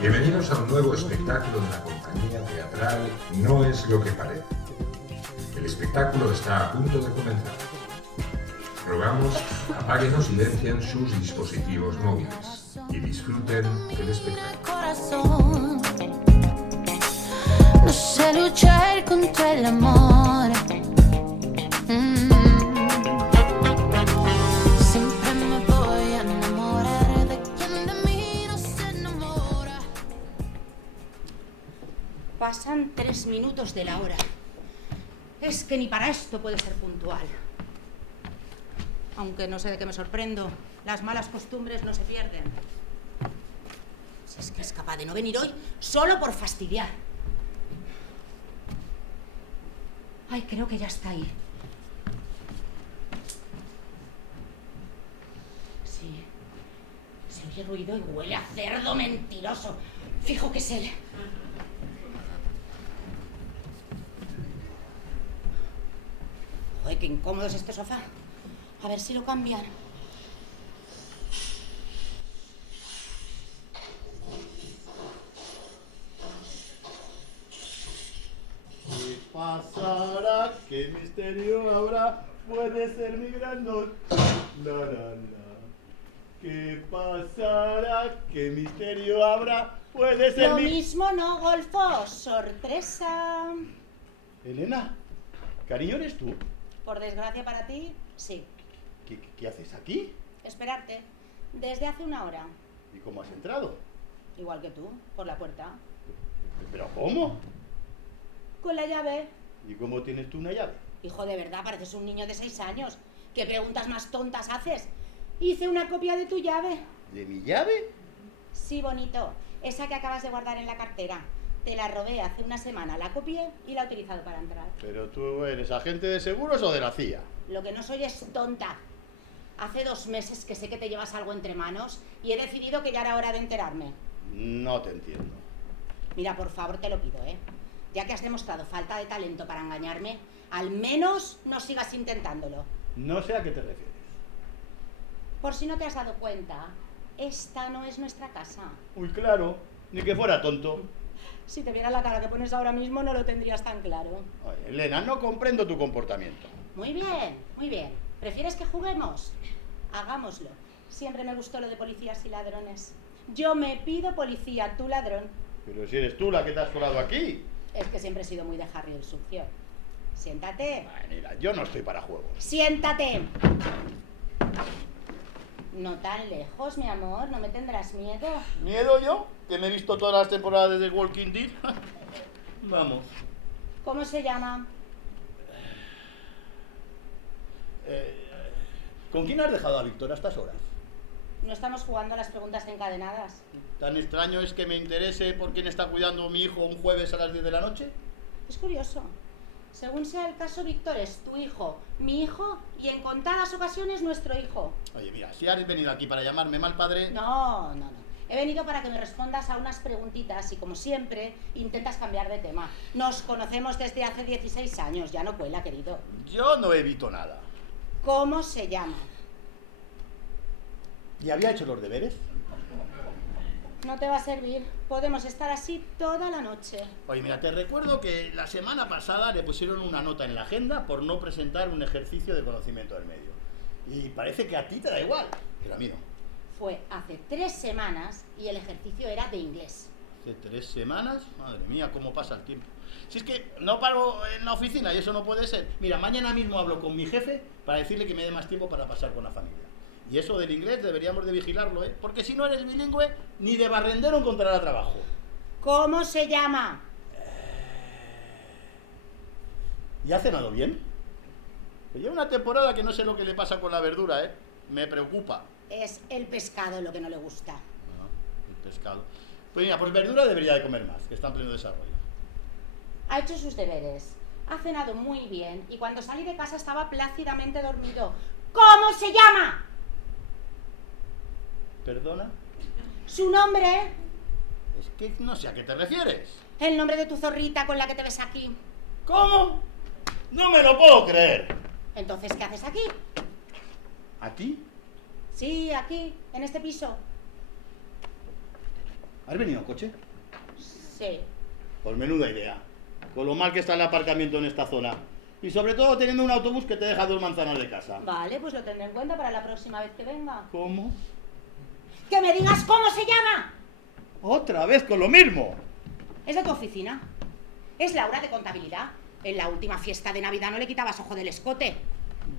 Bienvenidos a un nuevo espectáculo de la compañía teatral No es lo que parece. El espectáculo está a punto de comenzar. Rogamos apaguen o silencien sus dispositivos móviles y disfruten del espectáculo. No sé luchar contra el amor. Siempre me voy a enamorar de quien de mí no se enamora. Pasan 3 minutos de la hora. Es que ni para esto puede ser puntual. Aunque no sé de qué me sorprendo, las malas costumbres no se pierden. Si es que es capaz de no venir hoy solo por fastidiar. Ay, creo que ya está ahí. Sí, se oye ruido y huele a cerdo mentiroso. Fijo que es él. Joder, qué incómodo es este sofá. A ver si lo cambian. ¿Qué pasará? ¿Qué misterio habrá? Puede ser mi gran noche. ¿Qué pasará? ¿Qué misterio habrá? Puede ser Lo mi... mismo no, Golfo. Sorpresa. Elena, cariño, ¿eres tú? Por desgracia para ti, sí. ¿Qué haces aquí? Esperarte. Desde hace 1 hora. ¿Y cómo has entrado? Igual que tú, por la puerta. ¿Pero cómo? Con la llave. ¿Y cómo tienes tú una llave? Hijo, de verdad, pareces un niño de 6 años. ¿Qué preguntas más tontas haces? Hice una copia de tu llave. ¿De mi llave? Sí, bonito. Esa que acabas de guardar en la cartera. Te la robé hace 1 semana, la copié y la he utilizado para entrar. ¿Pero tú eres agente de seguros o de la CIA? Lo que no soy es tonta. Hace 2 meses que sé que te llevas algo entre manos y he decidido que ya era hora de enterarme. No te entiendo. Mira, por favor, te lo pido, ¿eh? Ya que has demostrado falta de talento para engañarme, al menos no sigas intentándolo. No sé a qué te refieres. Por si no te has dado cuenta, esta no es nuestra casa. Uy, claro, ni que fuera tonto. Si te viera la cara que pones ahora mismo, no lo tendrías tan claro. Oye, Elena, no comprendo tu comportamiento. Muy bien, muy bien. ¿Prefieres que juguemos? Hagámoslo. Siempre me gustó lo de policías y ladrones. Yo me pido policía, tú ladrón. Pero si eres tú la que te has colado aquí. Es que siempre he sido muy de Harry el sucio. Siéntate. Ay, mira, yo no estoy para juegos. ¡Siéntate! No tan lejos, mi amor, no me tendrás miedo. ¿Miedo yo? Que me he visto todas las temporadas de Walking Dead. Vamos. ¿Cómo se llama? ¿Con quién has dejado a Víctor a estas horas? No estamos jugando a las preguntas encadenadas. ¿Tan extraño es que me interese por quién está cuidando a mi hijo un jueves a las 10 de la noche? Es curioso. Según sea el caso, Víctor es tu hijo, mi hijo y en contadas ocasiones nuestro hijo. Oye, mira, si has venido aquí para llamarme mal padre... No. He venido para que me respondas a unas preguntitas y, como siempre, intentas cambiar de tema. Nos conocemos desde hace 16 años, ya no cuela, querido. Yo no evito nada. ¿Cómo se llama? ¿Y había hecho los deberes? No te va a servir. Podemos estar así toda la noche. Oye, mira, te recuerdo que la semana pasada le pusieron una nota en la agenda por no presentar un ejercicio de conocimiento del medio. Y parece que a ti te da igual, pero a mí no. Fue hace 3 semanas y el ejercicio era de inglés. ¿Hace 3 semanas? Madre mía, cómo pasa el tiempo. Si es que no paro en la oficina y eso no puede ser. Mira, mañana mismo hablo con mi jefe para decirle que me dé más tiempo para pasar con la familia. Y eso del inglés deberíamos de vigilarlo, ¿eh? Porque si no eres bilingüe, ni de barrendero encontrará trabajo. ¿Cómo se llama? ¿Y ha cenado bien? Que lleva una temporada que no sé lo que le pasa con la verdura, ¿eh? Me preocupa. Es el pescado lo que no le gusta. Ah, el pescado. Pues mira, pues verdura debería de comer más, que está en pleno desarrollo. Ha hecho sus deberes. Ha cenado muy bien y cuando salí de casa estaba plácidamente dormido. ¿Cómo se llama? ¿Perdona? ¿Su nombre? Es que no sé a qué te refieres. El nombre de tu zorrita con la que te ves aquí. ¿Cómo? No me lo puedo creer. Entonces, ¿qué haces aquí? ¿Aquí? Sí, aquí, en este piso. ¿Has venido en coche? Sí. Pues menuda idea. Con lo mal que está el aparcamiento en esta zona. Y sobre todo teniendo un autobús que te deja 2 manzanas de casa. Vale, pues lo tendré en cuenta para la próxima vez que venga. ¿Cómo? ¡Que me digas cómo se llama! Otra vez con lo mismo. Es de tu oficina. Es Laura de contabilidad. En la última fiesta de Navidad no le quitabas ojo del escote.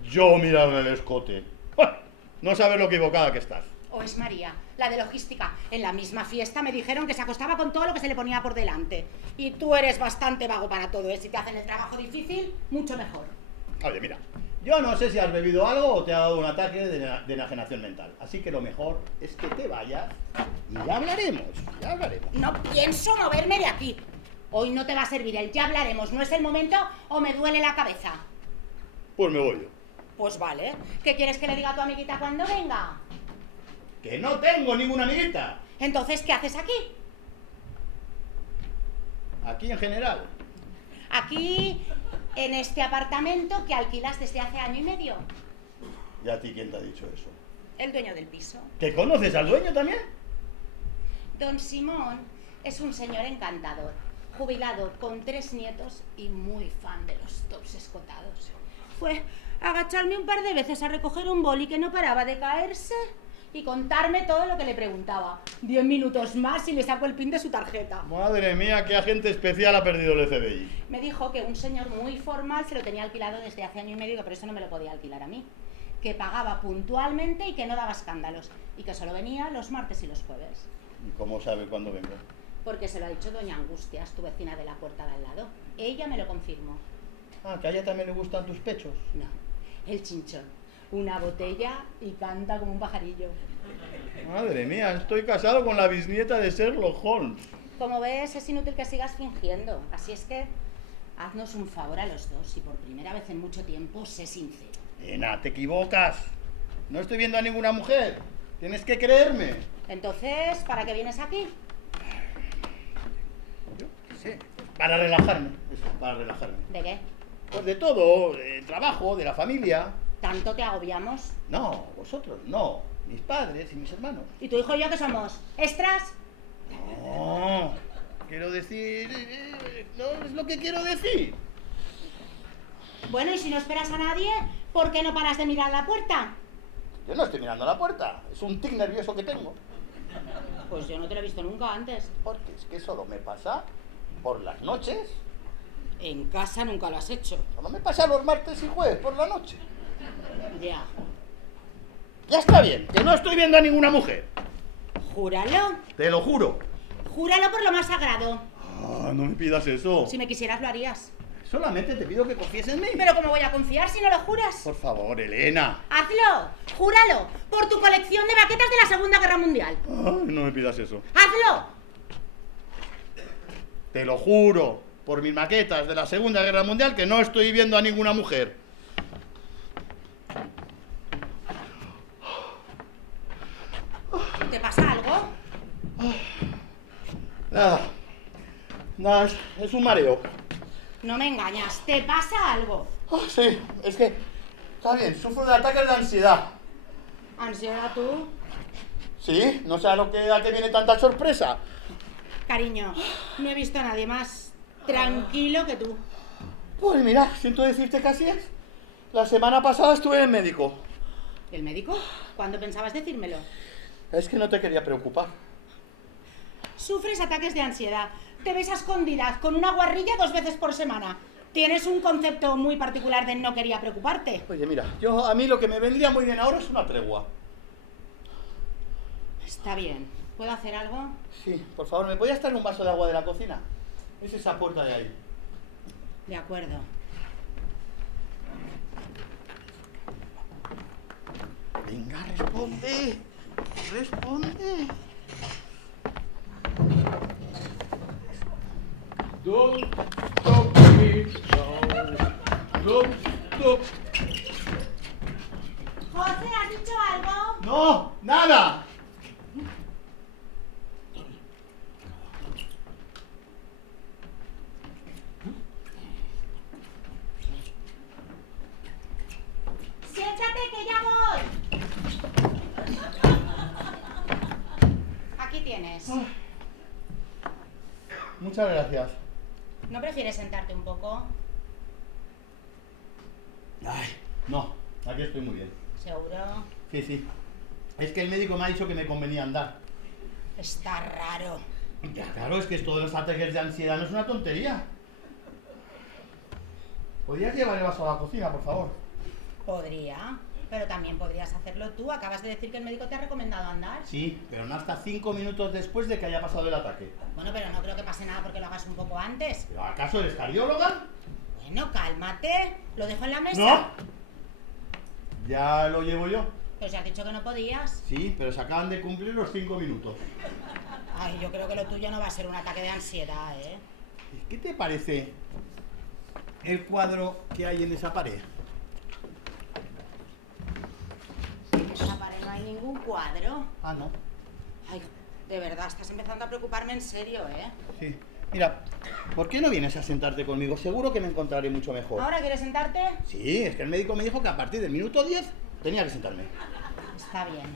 Yo mirarle el escote. ¡Ja! No sabes lo equivocada que estás. O es María, la de logística. En la misma fiesta me dijeron que se acostaba con todo lo que se le ponía por delante. Y tú eres bastante vago para todo, ¿eh? Si te hacen el trabajo difícil, mucho mejor. Oye, mira, yo no sé si has bebido algo o te ha dado un ataque de enajenación mental. Así que lo mejor es que te vayas y ya hablaremos, ya hablaremos. No pienso moverme de aquí. Hoy no te va a servir el ya hablaremos. No es el momento o me duele la cabeza. Pues me voy yo. Pues vale. ¿Qué quieres que le diga a tu amiguita cuando venga? ¡Que no tengo ninguna amiguita! Entonces, ¿qué haces aquí? Aquí en general. Aquí, en este apartamento que alquilas desde hace año y medio. ¿Y a ti quién te ha dicho eso? El dueño del piso. ¿Que conoces al dueño también? Don Simón es un señor encantador, jubilado con 3 nietos y muy fan de los tops escotados. Fue a agacharme un par de veces a recoger un boli que no paraba de caerse y contarme todo lo que le preguntaba. 10 minutos más y le sacó el pin de su tarjeta. Madre mía, qué agente especial ha perdido el FBI. Me dijo que un señor muy formal se lo tenía alquilado desde hace año y medio, que por eso no me lo podía alquilar a mí. Que pagaba puntualmente y que no daba escándalos. Y que solo venía los martes y los jueves. ¿Y cómo sabe cuándo vengo? Porque se lo ha dicho doña Angustias, tu vecina de la puerta de al lado. Ella me lo confirmó. Ah, que a ella también le gustan tus pechos. No, el chinchón. Una botella y canta como un pajarillo. Madre mía, estoy casado con la bisnieta de Sherlock Holmes. Como ves, es inútil que sigas fingiendo. Así es que haznos un favor a los dos y por primera vez en mucho tiempo, sé sincero. Nena, te equivocas. No estoy viendo a ninguna mujer. Tienes que creerme. Entonces, ¿para qué vienes aquí? Sí, para relajarme. Eso, para relajarme. ¿De qué? Pues de todo, del trabajo, de la familia. ¿Tanto te agobiamos? No, vosotros, no. Mis padres y mis hermanos. ¿Y tu hijo y yo qué somos? ¿Extras? No, quiero decir... no es lo que quiero decir. Bueno, y si no esperas a nadie, ¿por qué no paras de mirar la puerta? Yo no estoy mirando a la puerta. Es un tic nervioso que tengo. Pues yo no te lo he visto nunca antes. Porque es que solo me pasa por las noches. En casa nunca lo has hecho. Solo me pasa los martes y jueves por la noche. Ya. Ya está bien, que no estoy viendo a ninguna mujer. Júralo. Te lo juro. Júralo por lo más sagrado. Ah, no me pidas eso. Si me quisieras, lo harías. Solamente te pido que confíes en mí. Pero ¿cómo voy a confiar si no lo juras? Por favor, Elena. ¡Hazlo! ¡Júralo! Por tu colección de baquetas de la Segunda Guerra Mundial. Ay, no me pidas eso. ¡Hazlo! Te lo juro, por mis maquetas de la Segunda Guerra Mundial, que no estoy viendo a ninguna mujer. ¿Te pasa algo? Nada. Nada, es un mareo. No me engañas. ¿Te pasa algo? Ah, sí, es que... Está bien, sufro de ataques de ansiedad. ¿Ansiedad tú? ¿Sí? ¿No sé a qué viene tanta sorpresa? Cariño, no he visto a nadie más tranquilo que tú. Pues mira, siento decirte que así es. La semana pasada estuve en el médico. ¿El médico? ¿Cuándo pensabas decírmelo? Es que no te quería preocupar. Sufres ataques de ansiedad. Te ves a escondidas con una guarrilla 2 veces por semana. Tienes un concepto muy particular de no quería preocuparte. Oye, mira, a mí lo que me vendría muy bien ahora es una tregua. Está bien. ¿Puedo hacer algo? Sí, por favor, ¿me podías traer un vaso de agua de la cocina? Es esa puerta de ahí. De acuerdo. Venga, responde. Responde. Don't stop me now. Don't stop. José, ¿has dicho algo? ¡No! ¡Nada! Siéntate que ya voy. Aquí tienes. Muchas gracias. ¿No prefieres sentarte un poco? Ay, no, aquí estoy muy bien. ¿Seguro? Sí, sí. Es que el médico me ha dicho que me convenía andar. Está raro. Ya, claro, es que esto de los ataques de ansiedad no es una tontería. ¿Podrías llevar el vaso a la cocina, por favor? Podría, pero también podrías hacerlo tú. Acabas de decir que el médico te ha recomendado andar. Sí, pero no hasta 5 minutos después de que haya pasado el ataque. Bueno, pero no creo que pase nada porque lo hagas un poco antes. ¿Pero acaso eres cardióloga? Bueno, cálmate. ¿Lo dejo en la mesa? ¡No! Ya lo llevo yo. Pues ya has dicho que no podías. Sí, pero se acaban de cumplir los 5 minutos. Ay, yo creo que lo tuyo no va a ser un ataque de ansiedad, ¿eh? ¿Qué te parece el cuadro que hay en esa pared? En esa pared no hay ningún cuadro. Ah, no. Ay, de verdad, estás empezando a preocuparme en serio, ¿eh? Sí. Mira, ¿por qué no vienes a sentarte conmigo? Seguro que me encontraré mucho mejor. ¿Ahora quieres sentarte? Sí, es que el médico me dijo que a partir del minuto 10 tenía que sentarme. Está bien.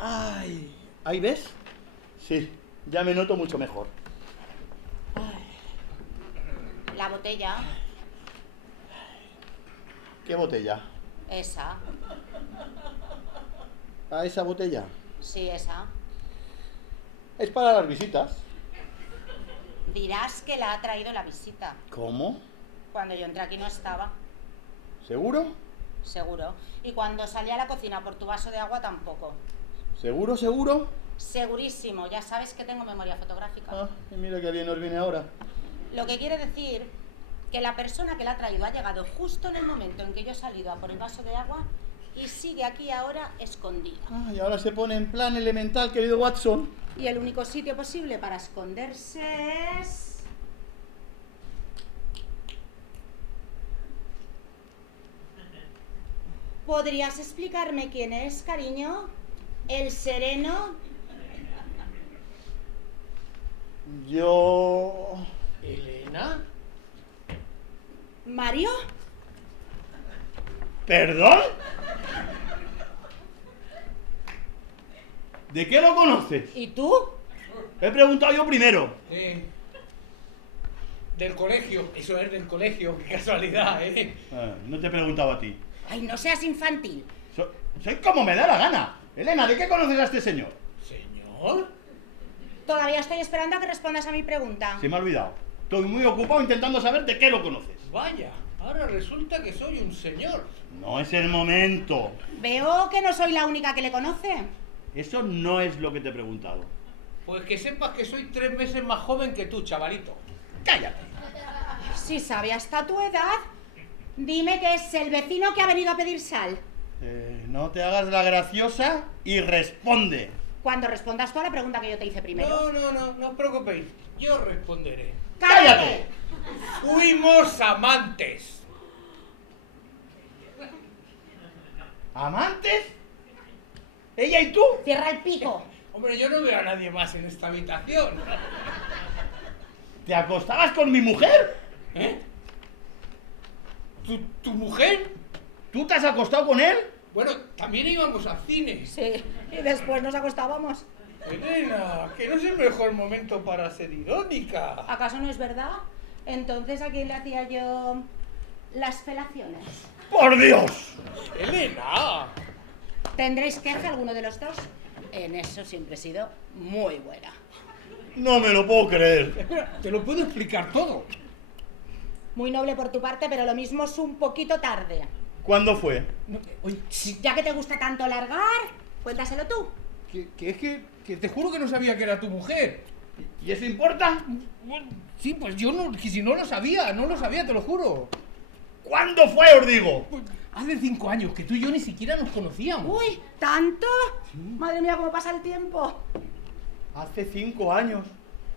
Ay, ¿ahí ves? Sí, ya me noto mucho mejor. La botella, ¿Qué botella? esa. Ah, esa botella. Sí, esa. Es para las visitas. Dirás que la ha traído la visita. ¿Cómo? Cuando yo entré aquí no estaba, ¿Seguro? seguro. Y cuando salí a la cocina por tu vaso de agua tampoco. ¿Seguro, seguro? Segurísimo, ya sabes que tengo memoria fotográfica. Ah, y mira qué bien nos viene ahora. Lo que quiere decir que la persona que la ha traído ha llegado justo en el momento en que yo he salido a por el vaso de agua y sigue aquí ahora escondida. Ah, y ahora se pone en plan elemental, querido Watson. Y el único sitio posible para esconderse es... ¿Podrías explicarme quién es, cariño? ¿El sereno? Yo... ¿Elena? ¿Mario? ¿Perdón? ¿De qué lo conoces? ¿Y tú? He preguntado yo primero. Del colegio. Eso es del colegio. Qué casualidad, ¿eh? Ah, no te he preguntado a ti. Ay, no seas infantil. Soy como me da la gana. Elena, ¿de qué conoces a este señor? ¿Señor? Todavía estoy esperando a que respondas a mi pregunta. Se me ha olvidado. Estoy muy ocupado intentando saber de qué lo conoces. Vaya, ahora resulta que soy un señor. No es el momento. Veo que no soy la única que le conoce. Eso no es lo que te he preguntado. Pues que sepas que soy 3 meses más joven que tú, chavalito. ¡Cállate! Si sabe hasta tu edad, dime que es el vecino que ha venido a pedir sal. No te hagas la graciosa y responde. Cuando respondas tú a la pregunta que yo te hice primero. No os preocupéis. Yo responderé. ¡Cállate! Fuimos amantes. ¿Amantes? ¿Ella y tú? Cierra el pico. Hombre, yo no veo a nadie más en esta habitación. ¿Te acostabas con mi mujer? ¿Eh? ¿Tu mujer? ¿Tú te has acostado con él? Bueno, también íbamos al cine. Sí, y después nos acostábamos. Elena, que no es el mejor momento para ser irónica. ¿Acaso no es verdad? Entonces, ¿a quién le hacía yo las felaciones? ¡Por Dios! Elena. ¿Tendréis queja alguno de los dos? En eso siempre he sido muy buena. No me lo puedo creer. Espera, te lo puedo explicar todo. Muy noble por tu parte, pero lo mismo es un poquito tarde. ¿Cuándo fue? Oye, sí, Ya que te gusta tanto largar, cuéntaselo tú. que es que te juro que no sabía que era tu mujer. ¿Y eso importa? Bueno, sí, pues yo no, que si no lo sabía, te lo juro. ¿Cuándo fue, os digo? Pues hace 5 años que tú y yo ni siquiera nos conocíamos. Uy, ¿tanto? Madre mía, cómo pasa el tiempo. Hace 5 años.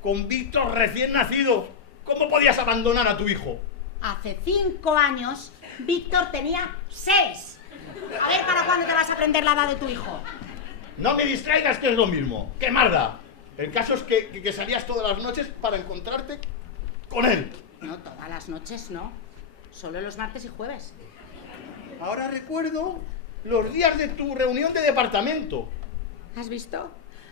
Con Víctor recién nacido. ¿Cómo podías abandonar a tu hijo? Hace 5 años, Víctor tenía 6. A ver, ¿para cuándo te vas a aprender la edad de tu hijo? No me distraigas, que es lo mismo. ¡Qué marda! El caso es que salías todas las noches para encontrarte con él. No, todas las noches no. Solo los martes y jueves. Ahora recuerdo los días de tu reunión de departamento. ¿Has visto?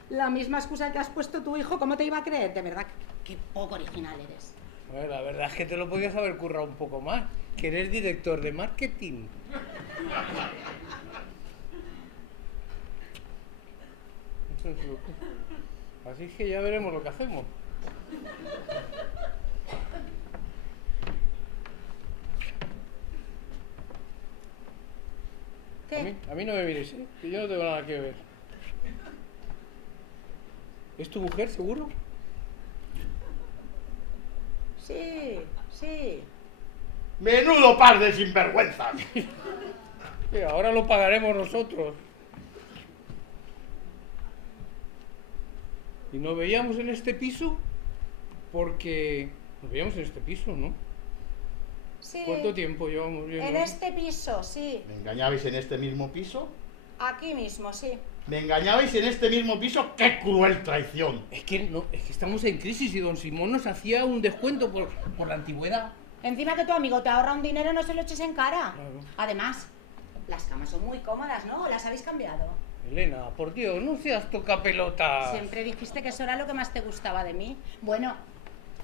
La misma excusa que has puesto tu hijo, ¿cómo te iba a creer? De verdad, qué poco original eres. Bueno, la verdad es que te lo podías haber currado un poco más, que eres director de marketing. Así que ya veremos lo que hacemos. ¿Qué? A mí no me mires, ¿eh? Que yo no tengo nada que ver. ¿Es tu mujer, seguro? Sí, sí. ¡Menudo par de sinvergüenzas! Ahora lo pagaremos nosotros. Y nos veíamos en este piso porque... Nos veíamos en este piso, ¿no? Sí. ¿Cuánto tiempo llevamos viendo? En este piso, sí. ¿Me engañabais en este mismo piso? Aquí mismo, sí. ¿Me engañabais en este mismo piso? ¡Qué cruel traición! Es que no, es que estamos en crisis y don Simón nos hacía un descuento por la antigüedad. Encima que tu amigo te ahorra un dinero, no se lo eches en cara. Claro. Además, las camas son muy cómodas, ¿no? ¿Las habéis cambiado? Elena, por Dios, no seas tocapelotas. Siempre dijiste que eso era lo que más te gustaba de mí. Bueno,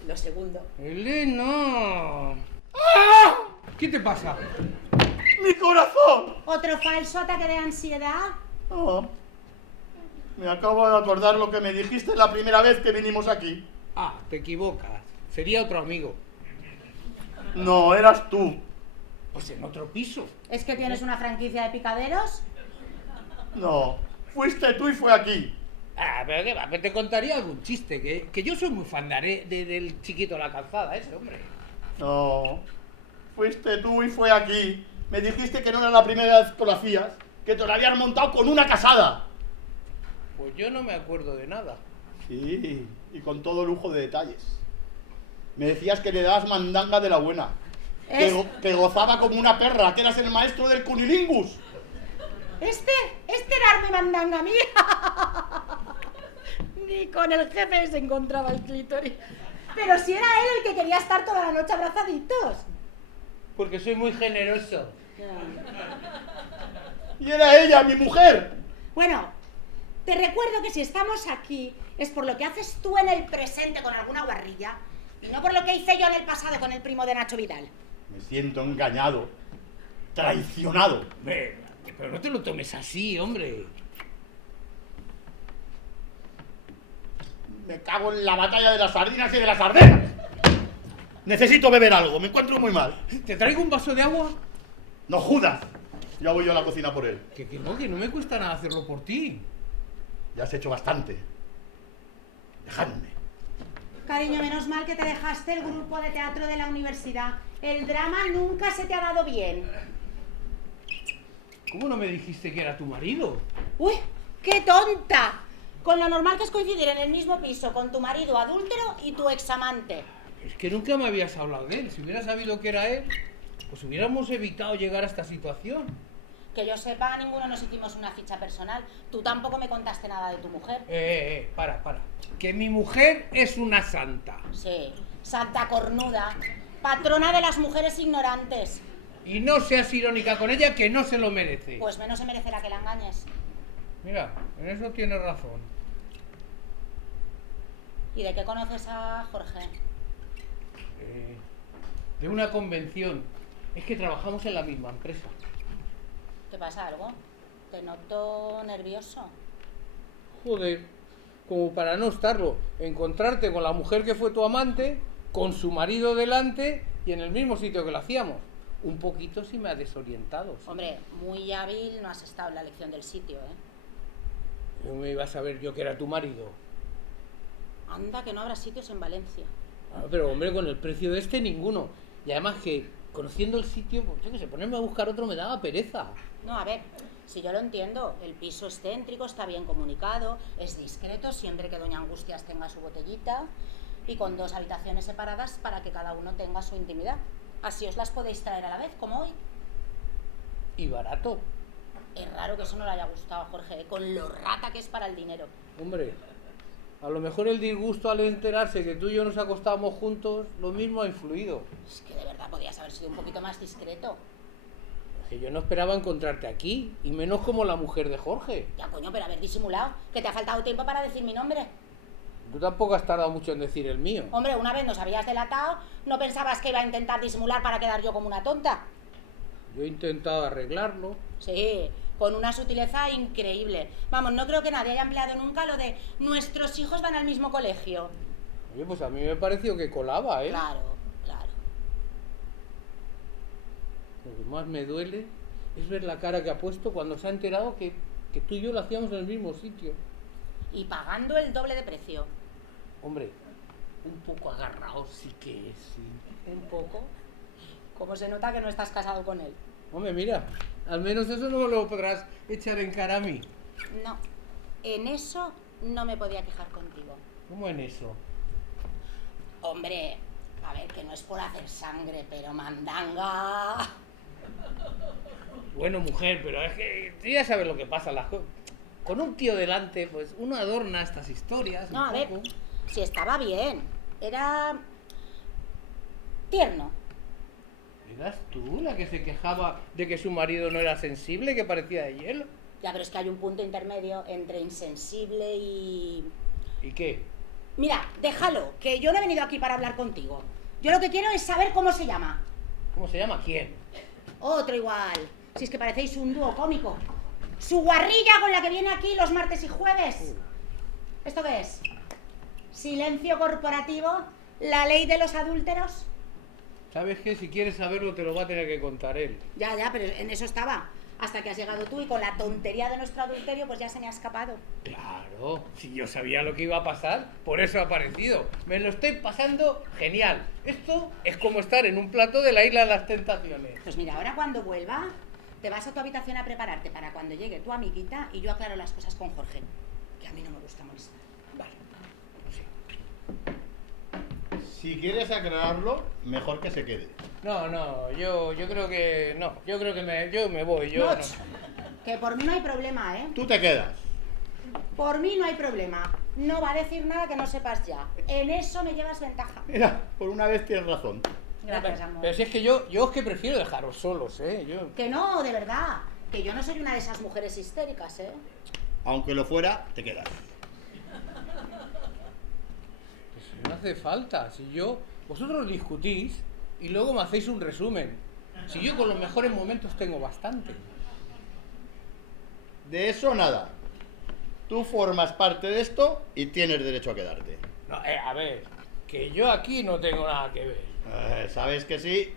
lo segundo. Elena. ¡Ah! ¿Qué te pasa? ¡Mi corazón! ¿Otro falso ataque de ansiedad? Oh, me acabo de acordar lo que me dijiste la primera vez que vinimos aquí. Ah, te equivocas. Sería otro amigo. No, eras tú. Pues en otro piso. ¿Es que tienes una franquicia de picaderos? No, fuiste tú y fue aquí. Ah, pero qué va, que te contaría algún chiste, que yo soy muy fan del chiquito de la calzada, ese hombre. No, fuiste tú y fue aquí. Me dijiste que no era la primera vez que lo hacías, que te lo habías montado con una casada. Pues yo no me acuerdo de nada. Sí, y con todo lujo de detalles. Me decías que le dabas mandanga de la buena, que gozaba como una perra, que eras el maestro del cunilingus. Este era mi mandanga mía. Ni con el jefe se encontraba el clítoris. Pero si era él el que quería estar toda la noche abrazaditos. Porque soy muy generoso. Y era ella, mi mujer. Bueno, te recuerdo que si estamos aquí es por lo que haces tú en el presente con alguna guarrilla y no por lo que hice yo en el pasado con el primo de Nacho Vidal. Me siento engañado, traicionado. Pero no te lo tomes así, hombre. Me cago en la batalla de las sardinas y de las sardenas. Necesito beber algo, me encuentro muy mal. ¿Te traigo un vaso de agua? No jodas. Ya voy yo a la cocina por él. Que no me cuesta nada hacerlo por ti. Ya has hecho bastante. Dejadme. Cariño, menos mal que te dejaste el grupo de teatro de la universidad. El drama nunca se te ha dado bien. ¿Cómo no me dijiste que era tu marido? ¡Uy, qué tonta! Con lo normal que es coincidir en el mismo piso con tu marido adúltero y tu examante. Es que nunca me habías hablado de él. Si hubiera sabido que era él, pues hubiéramos evitado llegar a esta situación. Que yo sepa, ninguno nos hicimos una ficha personal. Tú tampoco me contaste nada de tu mujer. Para. Que mi mujer es una santa. Sí, santa cornuda, patrona de las mujeres ignorantes. Y no seas irónica con ella, que no se lo merece. Pues menos se merecerá que la engañes. Mira, en eso tienes razón. ¿Y de qué conoces a Jorge? De una convención. Es que trabajamos en la misma empresa. ¿Te pasa algo? Te noto nervioso. Joder, como para no estarlo. Encontrarte con la mujer que fue tu amante, con su marido delante y en el mismo sitio que lo hacíamos. Un poquito sí me ha desorientado. ¿Sí? Hombre, muy hábil no has estado en la elección del sitio, ¿eh? ¿Cómo me iba a saber yo que era tu marido? Anda, que no habrá sitios en Valencia. Ah, pero hombre, con el precio de este ninguno. Y además que, conociendo el sitio, pues yo qué sé, ponerme a buscar otro me daba pereza. No, a ver, si yo lo entiendo, el piso es céntrico, está bien comunicado, es discreto, siempre que doña Angustias tenga su botellita y con 2 habitaciones separadas para que cada uno tenga su intimidad. Así os las podéis traer a la vez, como hoy. Y barato. Es raro que eso no le haya gustado a Jorge, ¿eh? Con lo rata que es para el dinero. Hombre, a lo mejor el disgusto al enterarse que tú y yo nos acostábamos juntos, lo mismo ha influido. Es que de verdad podías haber sido un poquito más discreto. Que yo no esperaba encontrarte aquí, y menos como la mujer de Jorge. Ya, coño, pero haber disimulado, que te ha faltado tiempo para decir mi nombre. Tú tampoco has tardado mucho en decir el mío. Hombre, una vez nos habías delatado, ¿no pensabas que iba a intentar disimular para quedar yo como una tonta? Yo he intentado arreglarlo. Sí, con una sutileza increíble. Vamos, no creo que nadie haya empleado nunca lo de nuestros hijos van al mismo colegio. Oye, pues a mí me pareció que colaba, ¿eh? Claro, claro. Lo que más me duele es ver la cara que ha puesto cuando se ha enterado que tú y yo lo hacíamos en el mismo sitio. Y pagando el doble de precio. Hombre, un poco agarrado sí que es, sí. Un poco. ¿Cómo se nota que no estás casado con él? Hombre, mira, al menos eso no me lo podrás echar en cara a mí. No, en eso no me podía quejar contigo. ¿Cómo en eso? Hombre, a ver, que no es por hacer sangre, pero mandanga. Bueno, mujer, pero es que tú ya sabes lo que pasa. Con un tío delante, pues uno adorna estas historias. No, un a ver, poco. si estaba bien. Era tierno. ¿Eras tú la que se quejaba de que su marido no era sensible, que parecía de hielo? Ya, pero es que hay un punto intermedio entre insensible y... ¿Y qué? Mira, déjalo, que yo no he venido aquí para hablar contigo. Yo lo que quiero es saber cómo se llama. ¿Cómo se llama? ¿Quién? Otro igual. Si es que parecéis un dúo cómico. Su guarrilla con la que viene aquí los martes y jueves. ¿Esto qué es? ¿Silencio corporativo? ¿La ley de los adúlteros? ¿Sabes qué? Si quieres saberlo te lo va a tener que contar él. Ya, pero en eso estaba. Hasta que has llegado tú y con la tontería de nuestro adulterio pues ya se me ha escapado. Claro, si yo sabía lo que iba a pasar, por eso ha aparecido. Me lo estoy pasando genial. Esto es como estar en un plato de la Isla de las Tentaciones. Pues mira, ahora cuando vuelva, te vas a tu habitación a prepararte para cuando llegue tu amiguita y yo aclaro las cosas con Jorge. Que a mí no me gusta molestar. Vale. Si quieres aclararlo, mejor que se quede. No, yo creo que no. Yo creo que yo me voy. Yo No, no. que por mí no hay problema, ¿eh? Tú te quedas. Por mí no hay problema. No va a decir nada que no sepas ya. En eso me llevas ventaja. Mira, por una vez tienes razón. Gracias, amor. Pero si es que yo es que prefiero dejaros solos, ¿eh? Que no, de verdad. Que yo no soy una de esas mujeres histéricas, ¿eh? Aunque lo fuera, te quedas. Pues no hace falta. Vosotros discutís y luego me hacéis un resumen. Si yo con los mejores momentos tengo bastante. De eso nada. Tú formas parte de esto y tienes derecho a quedarte. No, a ver, que yo aquí no tengo nada que ver. ¿Sabes que sí?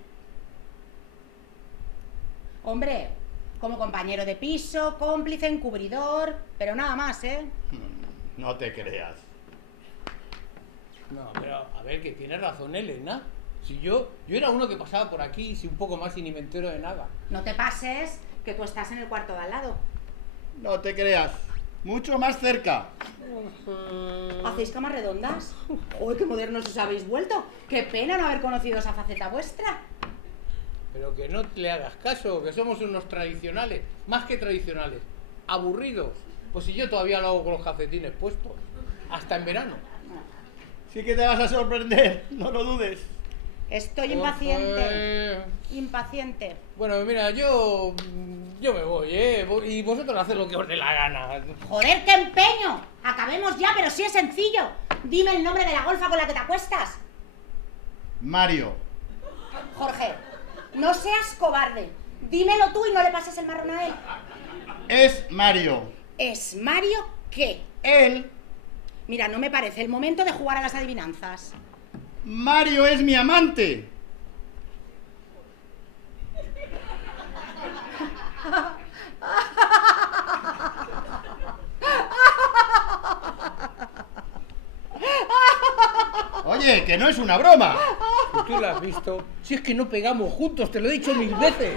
Hombre, como compañero de piso, cómplice, encubridor, pero nada más, ¿eh? No te creas. No, pero a ver, que tiene razón Elena. Si yo era uno que pasaba por aquí, si un poco más y ni me entero de nada. No te pases, que tú estás en el cuarto de al lado. No te creas. Mucho más cerca. ¿Hacéis camas redondas? ¡Uy, qué modernos os habéis vuelto! ¡Qué pena no haber conocido esa faceta vuestra! Pero que no le hagas caso, que somos unos tradicionales, más que tradicionales, aburridos. Pues si yo todavía lo hago con los calcetines puestos, hasta en verano. Sí que te vas a sorprender, no lo dudes. Estoy impaciente. Impaciente. Bueno, mira, yo me voy, ¿eh? Y vosotros haced lo que os dé la gana. ¡Joder, qué empeño! Acabemos ya, pero sí es sencillo. Dime el nombre de la golfa con la que te acuestas. Mario. Jorge, no seas cobarde. Dímelo tú y no le pases el marrón a él. Es Mario. ¿Es Mario qué? Él. Mira, no me parece el momento de jugar a las adivinanzas. Mario es mi amante. Oye, que no es una broma. ¿Tú lo has visto? Si es que no pegamos juntos, te lo he dicho 1000 veces.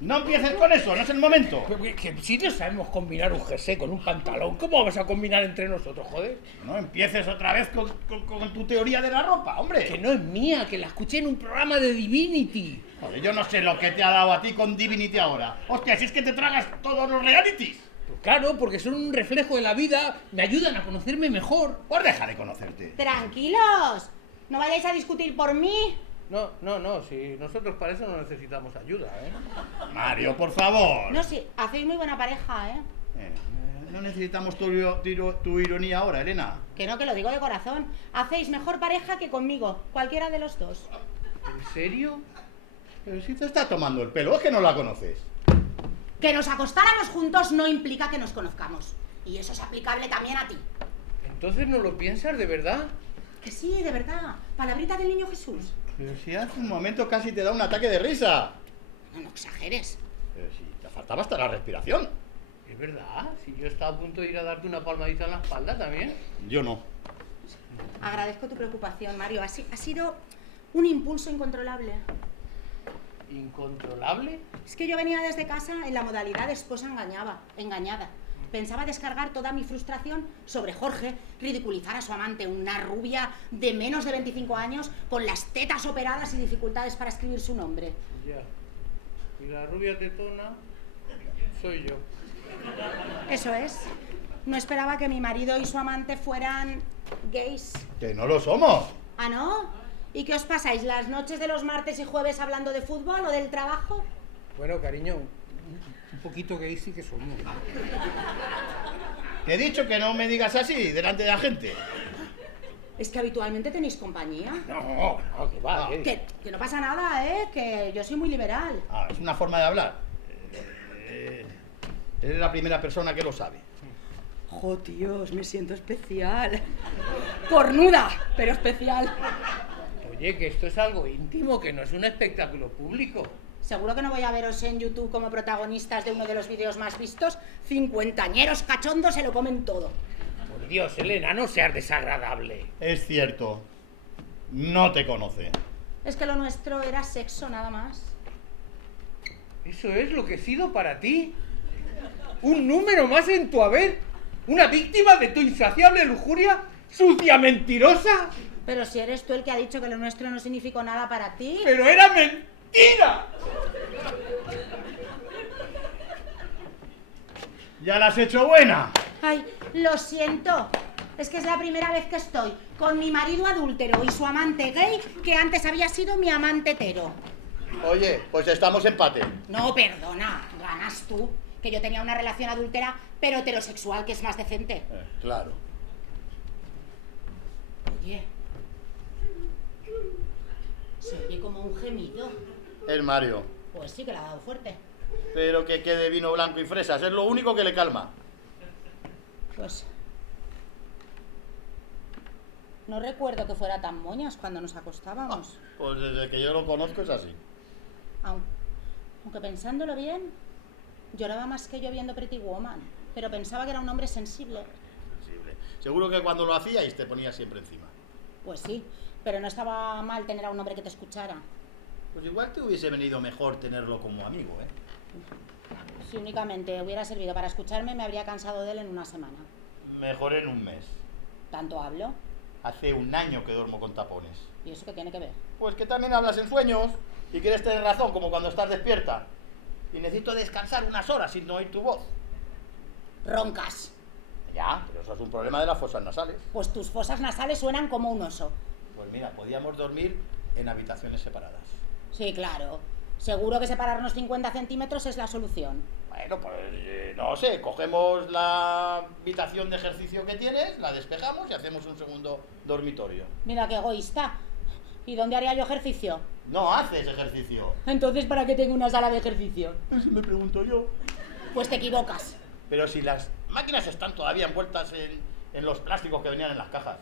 No empieces con eso, no es el momento. Pero que si no sabemos combinar un jersey con un pantalón, ¿cómo vamos a combinar entre nosotros, joder? No empieces otra vez con tu teoría de la ropa, hombre. Que no es mía, que la escuché en un programa de Divinity. Joder, yo no sé lo que te ha dado a ti con Divinity ahora. Hostia, si es que te tragas todos los realities. Pues claro, porque son un reflejo de la vida, me ayudan a conocerme mejor. Pues deja de conocerte. Tranquilos. No vayáis a discutir por mí. No, si nosotros para eso no necesitamos ayuda, ¿eh? Mario, por favor. No, sí, hacéis muy buena pareja, ¿eh? No necesitamos tu ironía ahora, Elena. Que no, que lo digo de corazón. Hacéis mejor pareja que conmigo, cualquiera de los dos. ¿En serio? Pero si te está tomando el pelo, es que no la conoces. Que nos acostáramos juntos no implica que nos conozcamos. Y eso es aplicable también a ti. ¿Entonces no lo piensas de verdad? Que sí, de verdad. Palabrita del niño Jesús. Pero si hace un momento casi te da un ataque de risa. No exageres. Pero si te faltaba hasta la respiración. Es verdad, si yo estaba a punto de ir a darte una palmadita en la espalda también. Yo no. Agradezco tu preocupación, Mario. Ha sido un impulso incontrolable. ¿Incontrolable? Es que yo venía desde casa en la modalidad de esposa engañada. Pensaba descargar toda mi frustración sobre Jorge, ridiculizar a su amante, una rubia de menos de 25 años, con las tetas operadas y dificultades para escribir su nombre. Ya. Y la rubia tetona soy yo. Eso es. No esperaba que mi marido y su amante fueran gays. Que no lo somos. ¿Ah, no? ¿Y qué os pasáis las noches de los martes y jueves hablando de fútbol o del trabajo? Bueno, cariño, un poquito gay sí que somos. Te he dicho que no me digas así delante de la gente. Es que habitualmente tenéis compañía. No, que va. Ah. Que no pasa nada, ¿eh? Que yo soy muy liberal. Es una forma de hablar. Eres la primera persona que lo sabe. ¡Jo, Dios! Me siento especial. Cornuda, pero especial. Oye, que esto es algo íntimo, que no es un espectáculo público. Seguro que no voy a veros en YouTube como protagonistas de uno de los vídeos más vistos. 50añeros cachondos se lo comen todo. Por Dios, Elena, no seas desagradable. Es cierto. No te conoce. Es que lo nuestro era sexo nada más. ¿Eso es lo que he sido para ti? ¿Un número más en tu haber? ¿Una víctima de tu insaciable lujuria? ¿Sucia mentirosa? Pero si eres tú el que ha dicho que lo nuestro no significó nada para ti. ¡Pero era mentira! ¡Ya la has hecho buena! Ay, lo siento. Es que es la primera vez que estoy con mi marido adúltero y su amante gay, que antes había sido mi amante hetero. Oye, pues estamos empate. No, perdona, ganas tú. Que yo tenía una relación adúltera, pero heterosexual, que es más decente. Claro. Oye, se oye como un gemido. Es Mario. Pues sí que le ha dado fuerte. Pero que quede vino blanco y fresas. Es lo único que le calma. Pues no recuerdo que fuera tan moñas cuando nos acostábamos. Pues desde que yo lo conozco es así. Aunque pensándolo bien, lloraba más que yo viendo Pretty Woman, pero pensaba que era un hombre sensible. Sensible. Seguro que cuando lo hacíais te ponías siempre encima. Pues sí, pero no estaba mal tener a un hombre que te escuchara. Pues igual te hubiese venido mejor tenerlo como amigo, ¿eh? Si únicamente hubiera servido para escucharme, me habría cansado de él en una semana. Mejor en un mes. ¿Tanto hablo? Hace un año que duermo con tapones. ¿Y eso qué tiene que ver? Pues que también hablas en sueños y quieres tener razón, como cuando estás despierta. Y necesito descansar unas horas sin oír tu voz. Roncas. Ya, pero eso es un problema de las fosas nasales. Pues tus fosas nasales suenan como un oso. Pues mira, podíamos dormir en habitaciones separadas. Sí, claro. Seguro que separarnos 50 centímetros es la solución. Bueno, pues no sé, cogemos la habitación de ejercicio que tienes, la despejamos y hacemos un segundo dormitorio. Mira qué egoísta. ¿Y dónde haría yo ejercicio? No haces ejercicio. Entonces, ¿para qué tengo una sala de ejercicio? Eso me pregunto yo. Pues te equivocas. Pero si las máquinas están todavía envueltas en los plásticos que venían en las cajas.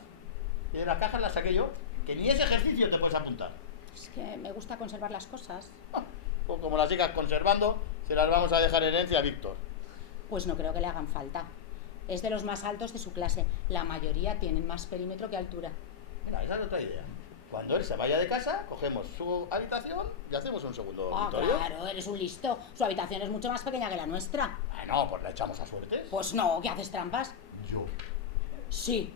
Y de las cajas las saqué yo, que ni ese ejercicio te puedes apuntar. Es que me gusta conservar las cosas. Pues como las sigas conservando, se las vamos a dejar en herencia a Víctor. Pues no creo que le hagan falta. Es de los más altos de su clase. La mayoría tienen más perímetro que altura. Mira, esa es otra idea. Cuando él se vaya de casa, cogemos su habitación y hacemos un segundo dormitorio. Claro, eres un listo. Su habitación es mucho más pequeña que la nuestra. No, pues la echamos a suertes. Pues no, ¿que haces trampas? Yo. Sí.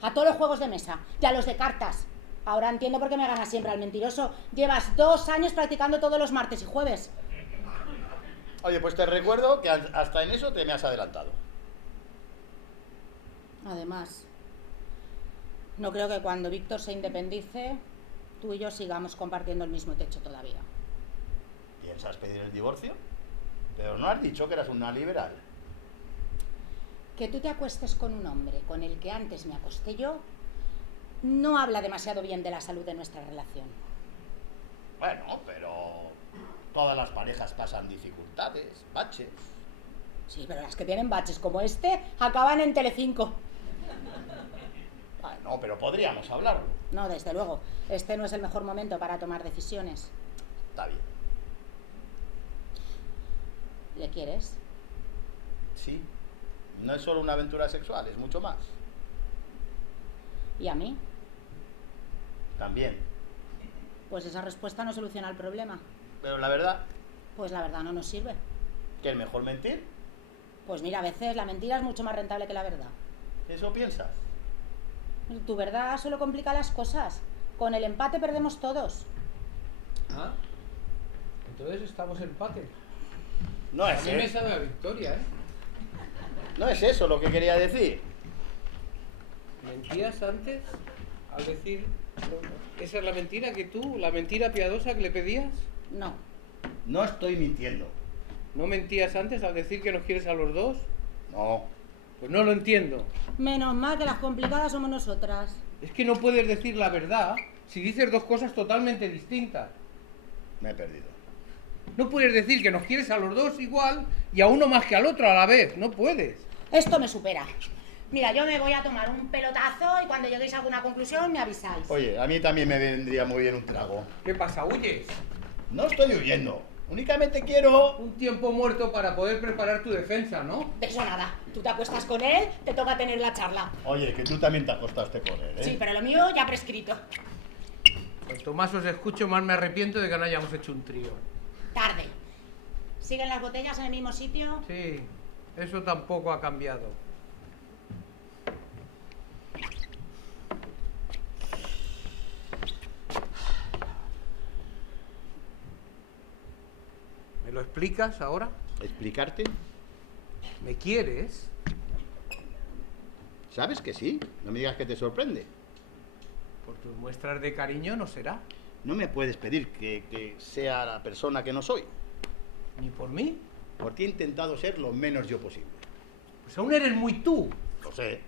A todos los juegos de mesa y a los de cartas. Ahora entiendo por qué me ganas siempre al mentiroso. Llevas 2 años practicando todos los martes y jueves. Oye, pues te recuerdo que hasta en eso te me has adelantado. Además, no creo que cuando Víctor se independice tú y yo sigamos compartiendo el mismo techo todavía. ¿Piensas pedir el divorcio? Pero no has dicho que eras una liberal. Que tú te acuestes con un hombre con el que antes me acosté yo no habla demasiado bien de la salud de nuestra relación. Bueno, pero todas las parejas pasan dificultades, baches. Sí, pero las que tienen baches como este acaban en Telecinco. No, pero podríamos hablarlo. No, desde luego. Este no es el mejor momento para tomar decisiones. Está bien. ¿Le quieres? Sí. No es solo una aventura sexual, es mucho más. ¿Y a mí? También. Pues esa respuesta no soluciona el problema. Pero la verdad, Pues la verdad no nos sirve. ¿que es mejor mentir? Pues mira, a veces la mentira es mucho más rentable que la verdad. ¿Eso piensas? Tu verdad solo complica las cosas. Con el empate perdemos todos. Ah, entonces estamos en empate. No A es, mí me sabe a victoria, ¿eh? no es eso lo que quería decir. ¿Mentías antes al decir... ¿Esa es la mentira que tú, la mentira piadosa que le pedías? No. No estoy mintiendo. ¿No mentías antes al decir que nos quieres a los dos? No. Pues no lo entiendo. Menos mal que las complicadas somos nosotras. Es que no puedes decir la verdad si dices dos cosas totalmente distintas. Me he perdido. No puedes decir que nos quieres a los dos igual y a uno más que al otro a la vez. No puedes. Esto me supera. Mira, yo me voy a tomar un pelotazo y cuando lleguéis a alguna conclusión me avisáis. Oye, a mí también me vendría muy bien un trago. ¿Qué pasa? ¿Huyes? No estoy huyendo. Únicamente quiero... Un tiempo muerto para poder preparar tu defensa, ¿no? De eso nada. Tú te acuestas con él, te toca tener la charla. Oye, que tú también te acostaste con él, ¿eh? Sí, pero lo mío ya prescrito. Cuanto más os escucho, más me arrepiento de que no hayamos hecho un trío. Tarde. ¿Siguen las botellas en el mismo sitio? Sí, eso tampoco ha cambiado. ¿Me lo explicas ahora? ¿Explicarte? ¿Me quieres? ¿Sabes que sí? No me digas que te sorprende. Por tus muestras de cariño no será. No me puedes pedir que sea la persona que no soy. ¿Ni por mí? Porque he intentado ser lo menos yo posible. Pues aún eres muy tú. Lo sé.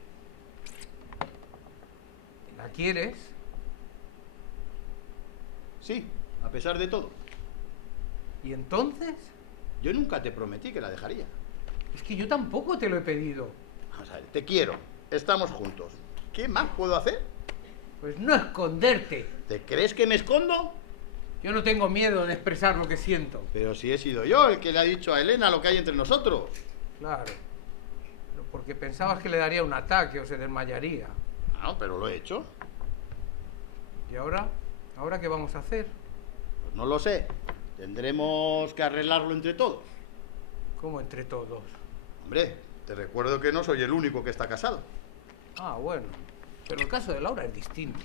¿La quieres? Sí, a pesar de todo. ¿Y entonces? Yo nunca te prometí que la dejaría. Es que yo tampoco te lo he pedido. Vamos a ver, te quiero. Estamos juntos. ¿Qué más puedo hacer? Pues no esconderte. ¿Te crees que me escondo? Yo no tengo miedo de expresar lo que siento. Pero si he sido yo el que le ha dicho a Elena lo que hay entre nosotros. Claro. Pero porque pensabas que le daría un ataque o se desmayaría. No, pero lo he hecho. ¿Y ahora? ¿Ahora qué vamos a hacer? Pues no lo sé. Tendremos que arreglarlo entre todos. ¿Cómo entre todos? Hombre, te recuerdo que no soy el único que está casado. Ah, bueno. Pero el caso de Laura es distinto.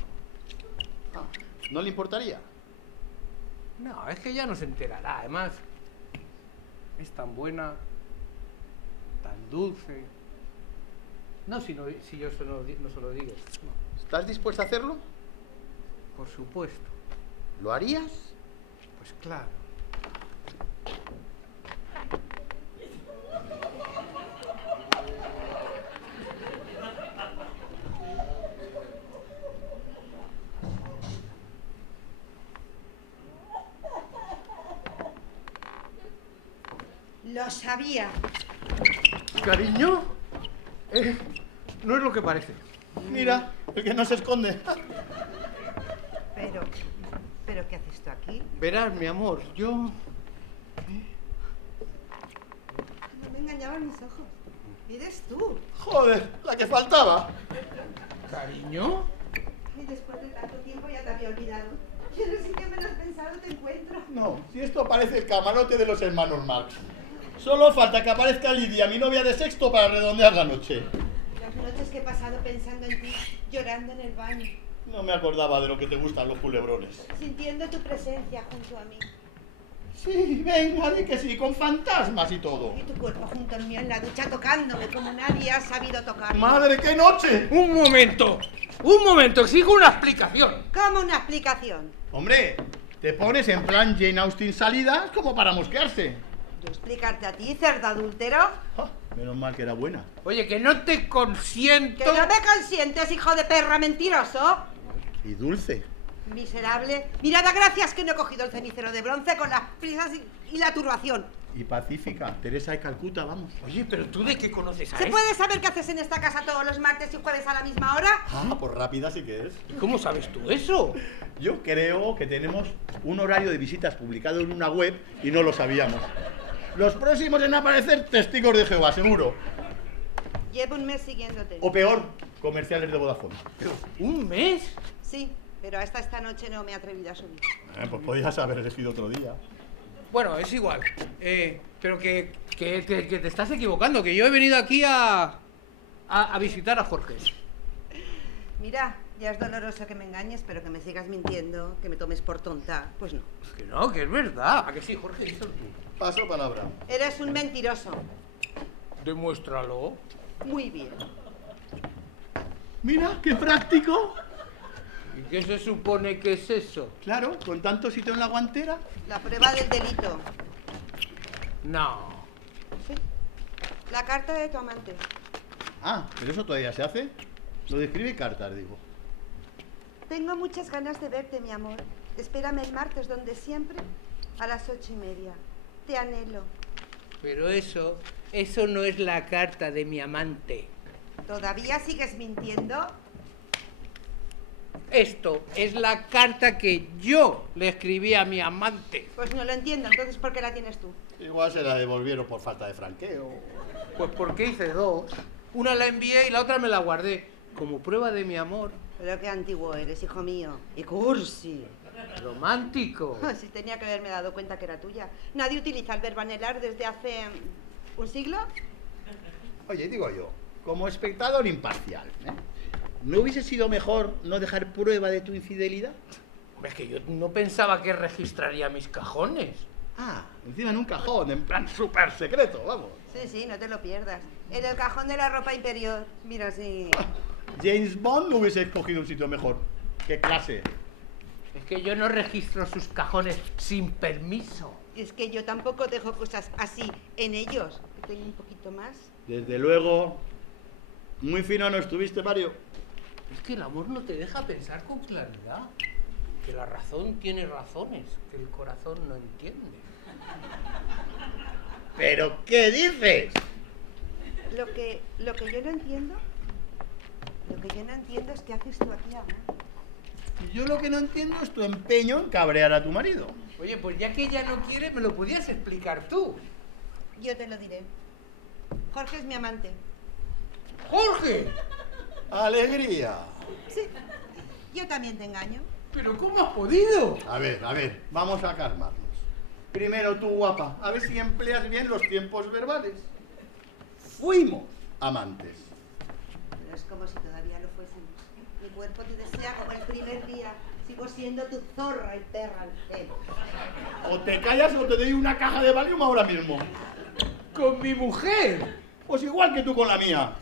¿No le importaría? No, es que ya no se enterará. Además, es tan buena, tan dulce. No, si yo no se lo digo. No, ¿Estás dispuesta a hacerlo? por supuesto. ¿Lo harías? Pues claro. Lo sabía. Cariño, no es lo que parece. Mira, el que no se esconde. ¿Pero qué haces tú aquí? Verás, mi amor, yo... No me engañaban mis ojos. ¿Eres tú? Joder, la que faltaba. ¿Cariño? Y después de tanto tiempo ya te había olvidado. Y en el sitio menos pensado te encuentro. No, si esto parece el camarote de los hermanos Marx. Solo falta que aparezca Lidia, mi novia de sexto, para redondear la noche. Las noches que he pasado pensando en ti, llorando en el baño, No me acordaba de lo que te gustan los culebrones. sintiendo tu presencia junto a mí. Sí, venga, di que sí, con fantasmas y todo. Y tu cuerpo junto al mío en la ducha tocándome como nadie ha sabido tocarme. ¡Madre, qué noche! ¡Un momento! ¡Un momento! ¡Exijo una explicación! ¿Cómo una explicación? Hombre, te pones en plan Jane Austen salidas como para mosquearse. ¿Yo explicarte a ti, cerdo adúltero? Ah, menos mal que era buena. Oye, que no te consiento. ¡Que no me consientes, hijo de perra mentiroso! Y dulce. Miserable. Mira, da gracias que no he cogido el cenicero de bronce con las prisas y la turbación. Y pacífica. Teresa de Calcuta, vamos. Oye, pero tú de qué conoces a ¿Se él. puede saber qué haces en esta casa todos los martes y jueves a la misma hora? Ah, pues rápida sí que es. ¿Y cómo sabes tú eso? Yo creo que tenemos un horario de visitas publicado en una web y no lo sabíamos. Los próximos en aparecer, testigos de Jehová, seguro. Llevo un mes siguiéndote. O peor, comerciales de Vodafone. ¿Un mes? Sí, pero hasta esta noche no me he atrevido a subir. Pues podías haber elegido otro día. Bueno, es igual. Pero que te estás equivocando, que yo he venido aquí a visitar a Jorge. Mira, ya es doloroso que me engañes, pero que me sigas mintiendo, que me tomes por tonta. Pues no. Que no, que es verdad. ¿A que sí, Jorge? Díselo tú. Paso palabra. Eres un mentiroso. Demuéstralo. Muy bien. Mira, qué práctico. ¿Y qué se supone que es eso? Claro, con tanto sitio en la guantera. La prueba del delito. No. Sí. La carta de tu amante. Ah, pero eso todavía se hace. Lo de escribir cartas, digo. Tengo muchas ganas de verte, mi amor. Espérame el martes, donde siempre, a las 8:30. Te anhelo. Pero eso no es la carta de mi amante. ¿Todavía sigues mintiendo? Esto es la carta que yo le escribí a mi amante. Pues no lo entiendo. Entonces, ¿por qué la tienes tú? Igual se la devolvieron por falta de franqueo. Pues porque hice dos. Una la envié y la otra me la guardé. Como prueba de mi amor. Pero qué antiguo eres, hijo mío. Y cursi. Romántico. Si tenía que haberme dado cuenta que era tuya. Nadie utiliza el verbo anhelar desde hace un siglo. Oye, digo yo, como espectador imparcial, ¿no hubiese sido mejor no dejar prueba de tu infidelidad? Hombre, es que yo no pensaba que registraría mis cajones. Ah, encima en un cajón, en plan súper secreto, vamos. Sí, no te lo pierdas. En el cajón de la ropa interior. Mira, así. James Bond no hubiese escogido un sitio mejor. ¡Qué clase! Es que yo no registro sus cajones sin permiso. Es que yo tampoco dejo cosas así en ellos. Que tengo un poquito más. Desde luego, muy fino no estuviste, Mario. Es que el amor no te deja pensar con claridad. Que la razón tiene razones que el corazón no entiende. ¿Pero qué dices? Lo que yo no entiendo. Lo que yo no entiendo es qué haces tú aquí, amor. Y yo lo que no entiendo es tu empeño en cabrear a tu marido. Oye, pues ya que ella no quiere, me lo podías explicar tú. Yo te lo diré. Jorge es mi amante. ¡Jorge! ¡Alegría! Sí. Yo también te engaño. ¿Pero cómo has podido? A ver, vamos a calmarnos. Primero tú, guapa, a ver si empleas bien los tiempos verbales. Fuimos amantes. Pero es como si todavía lo fuésemos. Mi cuerpo te desea como el primer día. Sigo siendo tu zorra y perra al celo. O te callas o te doy una caja de Valium ahora mismo. ¡Con mi mujer! Pues igual que tú con la mía.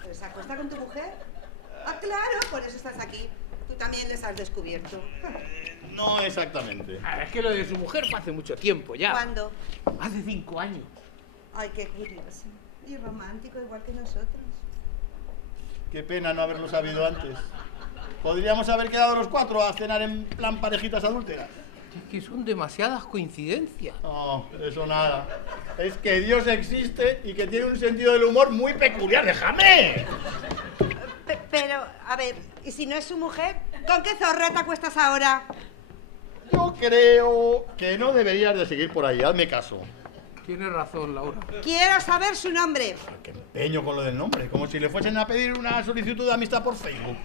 ¿Pero se acuesta con tu mujer? Ah, claro, por eso estás aquí. Tú también les has descubierto. No exactamente. Ah, es que lo de su mujer fue hace mucho tiempo ya. ¿Cuándo? Hace 5 años. Ay, qué curioso. Y romántico, igual que nosotros. Qué pena no haberlo sabido antes. Podríamos haber quedado los 4 a cenar en plan parejitas adúlteras. Es que son demasiadas coincidencias. No, eso nada. Es que Dios existe y que tiene un sentido del humor muy peculiar. ¡Déjame! Pero, a ver, ¿y si no es su mujer? ¿Con qué zorra te acuestas ahora? Yo creo que no deberías de seguir por ahí. Hazme caso. Tienes razón, Laura. Quiero saber su nombre. Qué empeño con lo del nombre. Como si le fuesen a pedir una solicitud de amistad por Facebook.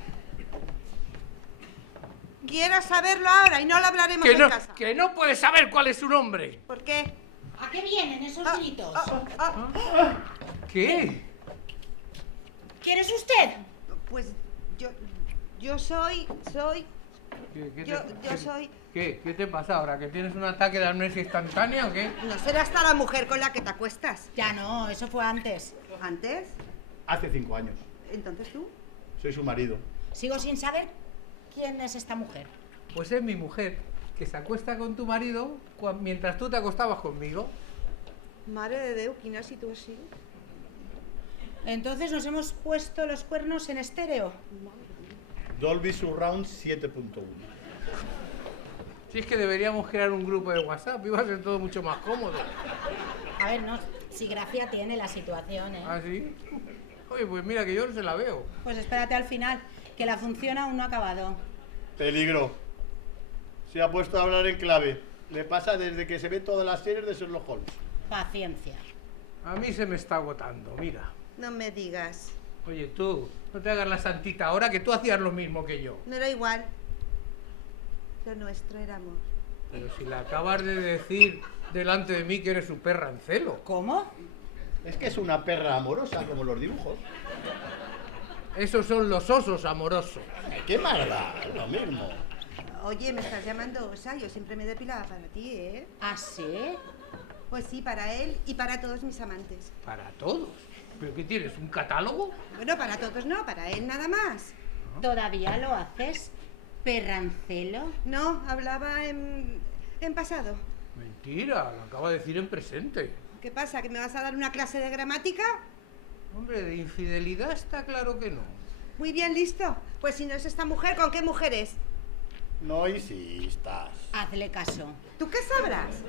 Quiero saberlo ahora y no lo hablaremos en casa. Que no puedes saber cuál es su nombre. ¿Por qué? ¿A qué vienen esos gritos? ¿Qué? ¿Quién es usted? Pues yo soy. Yo soy. ¿Qué? ¿Qué te pasa ahora? ¿Que tienes un ataque de amnesia instantánea o qué? ¿No será esta la mujer con la que te acuestas? Ya no, eso fue antes. ¿Antes? Hace 5 años. ¿Entonces tú? Soy su marido. Sigo sin saber quién es esta mujer. Pues es mi mujer, que se acuesta con tu marido mientras tú te acostabas conmigo. Mare de Déu, quina situació. Entonces nos hemos puesto los cuernos en estéreo. Dolby Surround 7.1. Si es que deberíamos crear un grupo de WhatsApp, iba a ser todo mucho más cómodo. A ver, no, si gracia tiene la situación, ¿eh? ¿Ah, sí? Oye, pues mira que yo no se la veo. Pues espérate al final, que la función aún no ha acabado. Peligro. Se ha puesto a hablar en clave. Le pasa desde que se ve todas las series de Sherlock Holmes. Paciencia. A mí se me está agotando, mira. No me digas. Oye, tú, no te hagas la santita ahora, que tú hacías lo mismo que yo. No era igual. Lo nuestro era amor. Pero si le acabas de decir delante de mí que eres su perra en celo. ¿Cómo? Es que es una perra amorosa, como los dibujos. Esos son los osos amorosos. ¡Qué maldad! Lo mismo. Oye, me estás llamando Osa, yo siempre me depilaba para ti, ¿eh? ¿Ah, sí? Pues sí, para él y para todos mis amantes. Para todos. ¿Pero qué tienes, un catálogo? Bueno, para todos no, para él nada más. ¿Todavía lo haces, perrancelo? No, hablaba en pasado. Mentira, lo acaba de decir en presente. ¿Qué pasa, que me vas a dar una clase de gramática? Hombre, de infidelidad está claro que no. Muy bien, listo. Pues si no es esta mujer, ¿con qué mujer es? No insistas. Hazle caso. ¿Tú qué sabrás?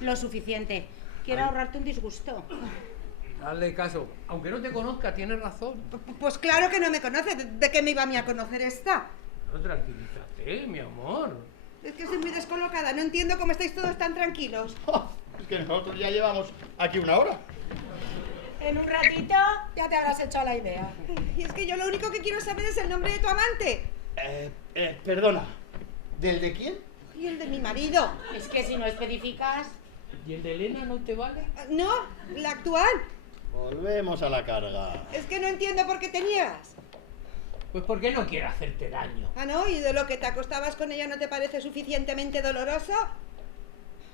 Lo suficiente. Quiero ahorrarte un disgusto. Dale caso. Aunque no te conozca, tienes razón. Pues claro que no me conoce. ¿De qué me iba a mí a conocer esta? No, tranquilízate, mi amor. Es que soy muy descolocada. No entiendo cómo estáis todos tan tranquilos. Es que nosotros ya llevamos aquí una hora. En un ratito ya te habrás hecho la idea. Y es que yo lo único que quiero saber es el nombre de tu amante. Perdona. ¿Del de quién? Y el de mi marido. Es que si no especificas... ¿Y el de Elena no te vale? No, la actual. Volvemos a la carga. Es que no entiendo por qué te niegas. Pues porque no quiere hacerte daño. Ah, ¿no? ¿Y de lo que te acostabas con ella no te parece suficientemente doloroso?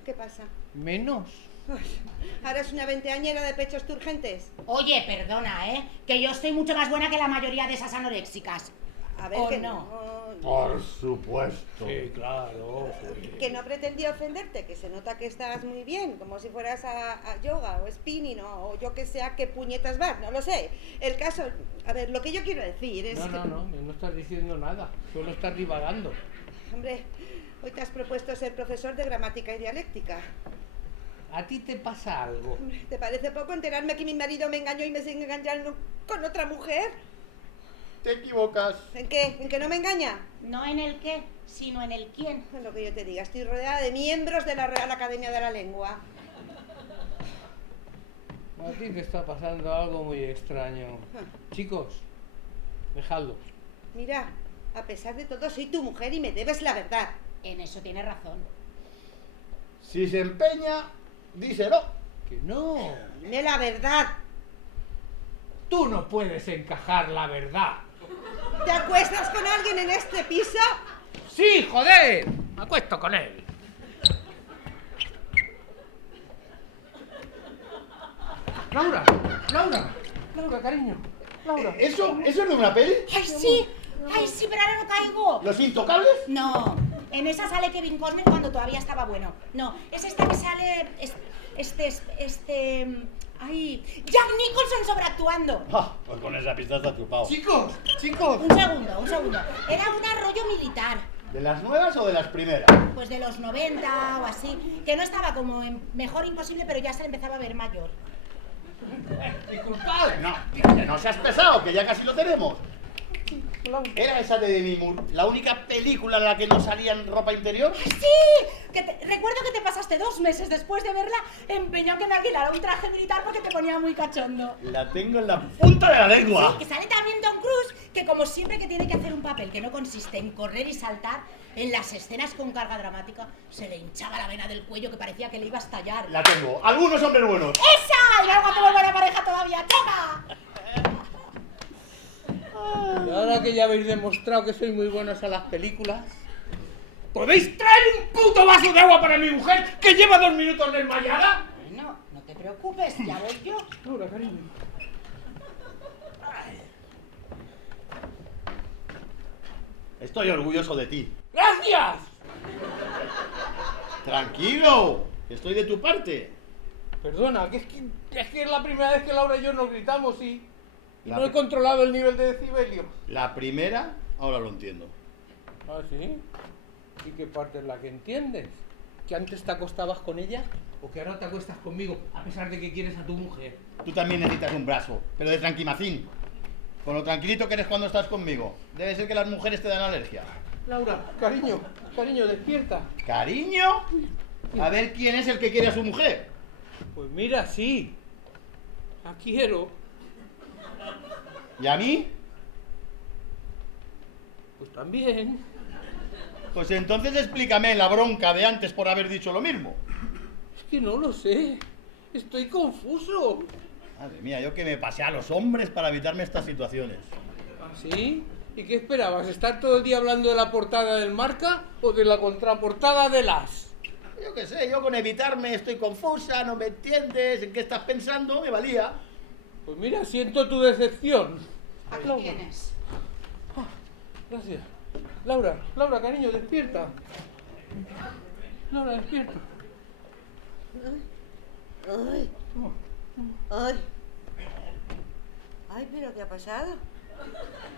¿Qué pasa? Menos. Uy, ahora es una veinteañera de pechos turgentes. Oye, perdona, ¿eh? Que yo estoy mucho más buena que la mayoría de esas anoréxicas. A ver, ¿O que no? Por supuesto. Sí, claro. Sí. Que no pretendía ofenderte, que se nota que estás muy bien, como si fueras a yoga o spinning o yo que sé a qué puñetas vas, no lo sé. El caso, a ver, lo que yo quiero decir es que... No estás diciendo nada. Solo estás divagando. Hombre, hoy te has propuesto ser profesor de gramática y dialéctica. ¿A ti te pasa algo? Hombre, ¿te parece poco enterarme que mi marido me engañó y me sigue engañando con otra mujer? Te equivocas. ¿En qué? ¿En que no me engaña? No en el qué, sino en el quién. Es lo que yo te diga, estoy rodeada de miembros de la Real Academia de la Lengua. A ti te está pasando algo muy extraño. Chicos, dejadlo. Mira, a pesar de todo soy tu mujer y me debes la verdad. En eso tiene razón. Si se empeña, díselo. Que no. Dime la verdad. Tú no puedes encajar la verdad. ¿Te acuestas con alguien en este piso? ¡Sí, joder! Me acuesto con él. Laura, cariño. Laura. ¿Eso no es una peli? ¡Ay, sí! ¡Ay, sí, pero ahora no caigo! ¿Los Intocables? No, en esa sale Kevin Costner cuando todavía estaba bueno. No, es esta que sale... ¡Ay! ¡Jack Nicholson sobreactuando! Pues con esa pista está chupado. Chicos. Un segundo. Era un arroyo militar. ¿De las nuevas o de las primeras? Pues de los 90 o así. Que no estaba como en Mejor Imposible, pero ya se le empezaba a ver mayor. Disculpad. Que no seas pesado, que ya casi lo tenemos. ¿Era esa de Demi Moore la única película en la que no salía en ropa interior? ¡Sí! Recuerdo que te pasaste 2 meses después de verla empeñado que me alquilara un traje militar porque te ponía muy cachondo. La tengo en la punta de la lengua. Sí, que sale también Tom Cruise, que como siempre que tiene que hacer un papel que no consiste en correr y saltar, en las escenas con carga dramática se le hinchaba la vena del cuello que parecía que le iba a estallar. La tengo. Algunos hombres buenos. ¡Esa! ¡Y algo como buena pareja todavía! ¡Toma! Y ahora que ya habéis demostrado que sois muy buenos a las películas, ¿podéis traer un puto vaso de agua para mi mujer que lleva 2 minutos desmayada? Bueno, no te preocupes, ya voy yo. Laura, cariño. Estoy orgulloso de ti. ¡Gracias! Tranquilo, estoy de tu parte. Perdona, que es la primera vez que Laura y yo nos gritamos y La no he pri- controlado el nivel de decibelio. La primera, ahora lo entiendo. ¿Ah, sí? ¿Y qué parte es la que entiendes? ¿Que antes te acostabas con ella o que ahora te acuestas conmigo a pesar de que quieres a tu mujer? Tú también necesitas un brazo, pero de tranquimacín. Con lo tranquilito que eres cuando estás conmigo. Debe ser que las mujeres te dan alergia. Laura, cariño, despierta. ¿Cariño? A ver quién es el que quiere a su mujer. Pues mira, sí. La quiero. ¿Y a mí? Pues también. Pues entonces explícame la bronca de antes por haber dicho lo mismo. Es que no lo sé. Estoy confuso. Madre mía, yo que me pasé a los hombres para evitarme estas situaciones. ¿Sí? ¿Y qué esperabas? ¿Estar todo el día hablando de la portada del Marca o de la contraportada del As? Yo qué sé, yo con evitarme estoy confusa, no me entiendes, en qué estás pensando, me valía. Pues mira, siento tu decepción. Aquí Laura. tienes. Gracias. Laura, cariño, despierta. Laura, despierta. Ay, ay. Ay, pero ¿qué ha pasado?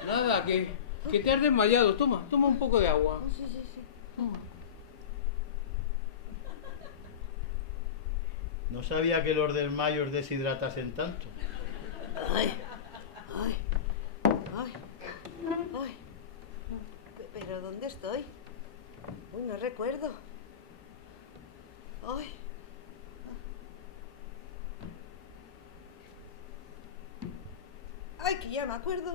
Nada, que te has desmayado. Toma un poco de agua. Sí, sí, sí. Toma. No sabía que los desmayos deshidratasen tanto. Ay, ay, ay, ay. ¿Pero dónde estoy? Uy, no recuerdo. Ay. Ay, que ya me acuerdo.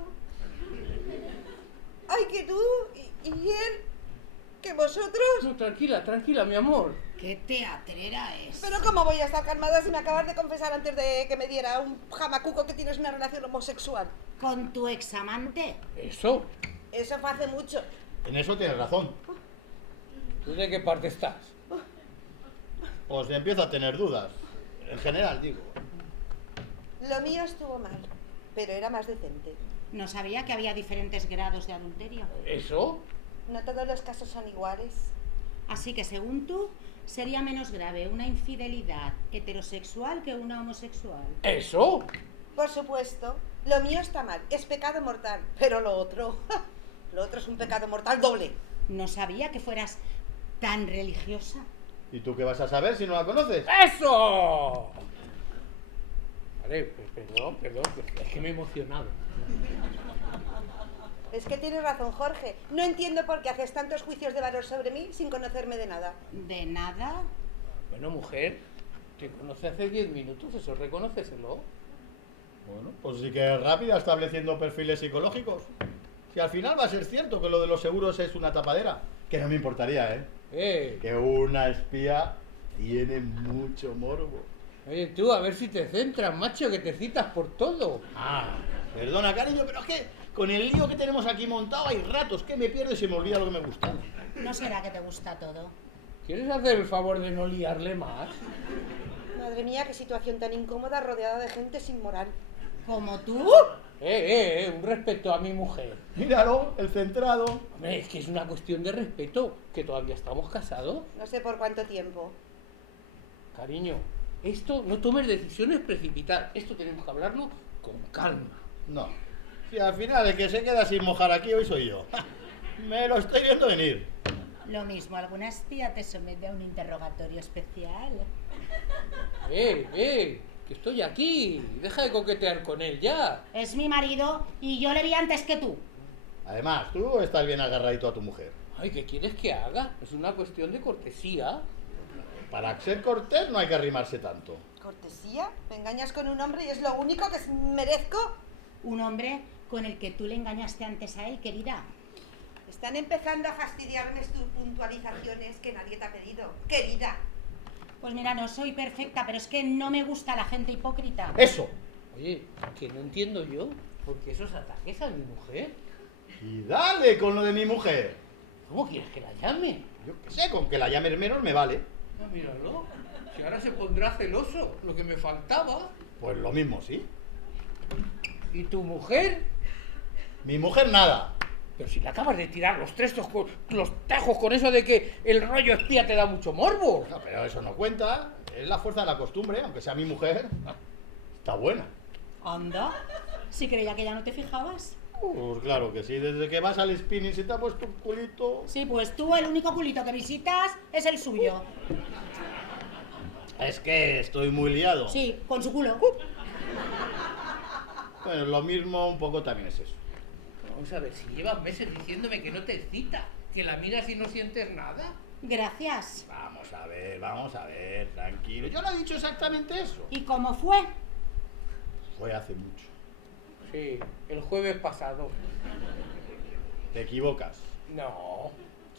Ay, que tú y él, que vosotros. No, tranquila, mi amor. ¡Qué teatrera es! Pero ¿cómo voy a estar calmada si me acabas de confesar antes de que me diera un jamacuco que tienes una relación homosexual? ¿Con tu examante? Eso. Eso fue hace mucho. En eso tienes razón. ¿Tú de qué parte estás? Pues empiezo a tener dudas. En general, digo. Lo mío estuvo mal, pero era más decente. No sabía que había diferentes grados de adulterio. ¿Eso? No todos los casos son iguales. Así que según tú, sería menos grave una infidelidad heterosexual que una homosexual. ¿Eso? Por supuesto, lo mío está mal, es pecado mortal, pero lo otro es un pecado mortal doble. No sabía que fueras tan religiosa. ¿Y tú qué vas a saber si no la conoces? ¡Eso! Vale, perdón, es que me he emocionado. Es que tienes razón, Jorge. No entiendo por qué haces tantos juicios de valor sobre mí sin conocerme de nada. ¿De nada? Bueno, mujer, te conoce hace 10 minutos, eso reconóceselo. Bueno, pues sí que es rápida estableciendo perfiles psicológicos. Si al final va a ser cierto que lo de los seguros es una tapadera, que no me importaría, ¿eh? Que una espía tiene mucho morbo. Oye, tú, a ver si te centras, macho, que te citas por todo. Ah, perdona, cariño, pero es que con el lío que tenemos aquí montado hay ratos que me pierdo y se me olvida lo que me gusta. ¿No será que te gusta todo? ¿Quieres hacer el favor de no liarle más? Madre mía, qué situación tan incómoda rodeada de gente sin moral. ¿Como tú? Un respeto a mi mujer. Míralo, el centrado. Hombre, es que es una cuestión de respeto, que todavía estamos casados. No sé por cuánto tiempo. Cariño, esto no tomes decisiones precipitadas, esto tenemos que hablarlo con calma. No. Si al final el que se queda sin mojar aquí hoy soy yo. Me lo estoy viendo venir. Lo mismo, alguna espía te somete a un interrogatorio especial. Que estoy aquí, deja de coquetear con él ya. Es mi marido y yo le vi antes que tú. Además, tú estás bien agarradito a tu mujer. Ay, ¿qué quieres que haga? Es una cuestión de cortesía. Para ser cortés no hay que arrimarse tanto. ¿Cortesía? ¿Me engañas con un hombre y es lo único que merezco? Un hombre con el que tú le engañaste antes a él, querida. Están empezando a fastidiarme tus puntualizaciones que nadie te ha pedido. Querida. Pues mira, no soy perfecta, pero es que no me gusta la gente hipócrita. ¡Eso! Oye, que no entiendo yo por qué esos ataques a mi mujer. Y dale con lo de mi mujer. ¿Cómo quieres que la llame? Yo qué sé, con que la llames menos me vale. No, míralo. Si ahora se pondrá celoso, lo que me faltaba. Pues lo mismo, sí. ¿Y tu mujer? Mi mujer nada. Pero si le acabas de tirar los tajos con eso de que el rollo espía te da mucho morbo. No, pero eso no cuenta. Es la fuerza de la costumbre, aunque sea mi mujer. Está buena. Anda, si creía que ya no te fijabas. Pues claro que sí, desde que vas al spinning si te ha puesto un culito. Sí, pues tú el único culito que visitas es el suyo. Es que estoy muy liado. Sí, con su culo. Bueno, lo mismo un poco también es eso. Vamos a ver, si llevas meses diciéndome que no te excita, que la miras y no sientes nada. Gracias. Vamos a ver, tranquilo. Yo no he dicho exactamente eso. ¿Y cómo fue? Fue hace mucho. Sí, el jueves pasado. Te equivocas. No,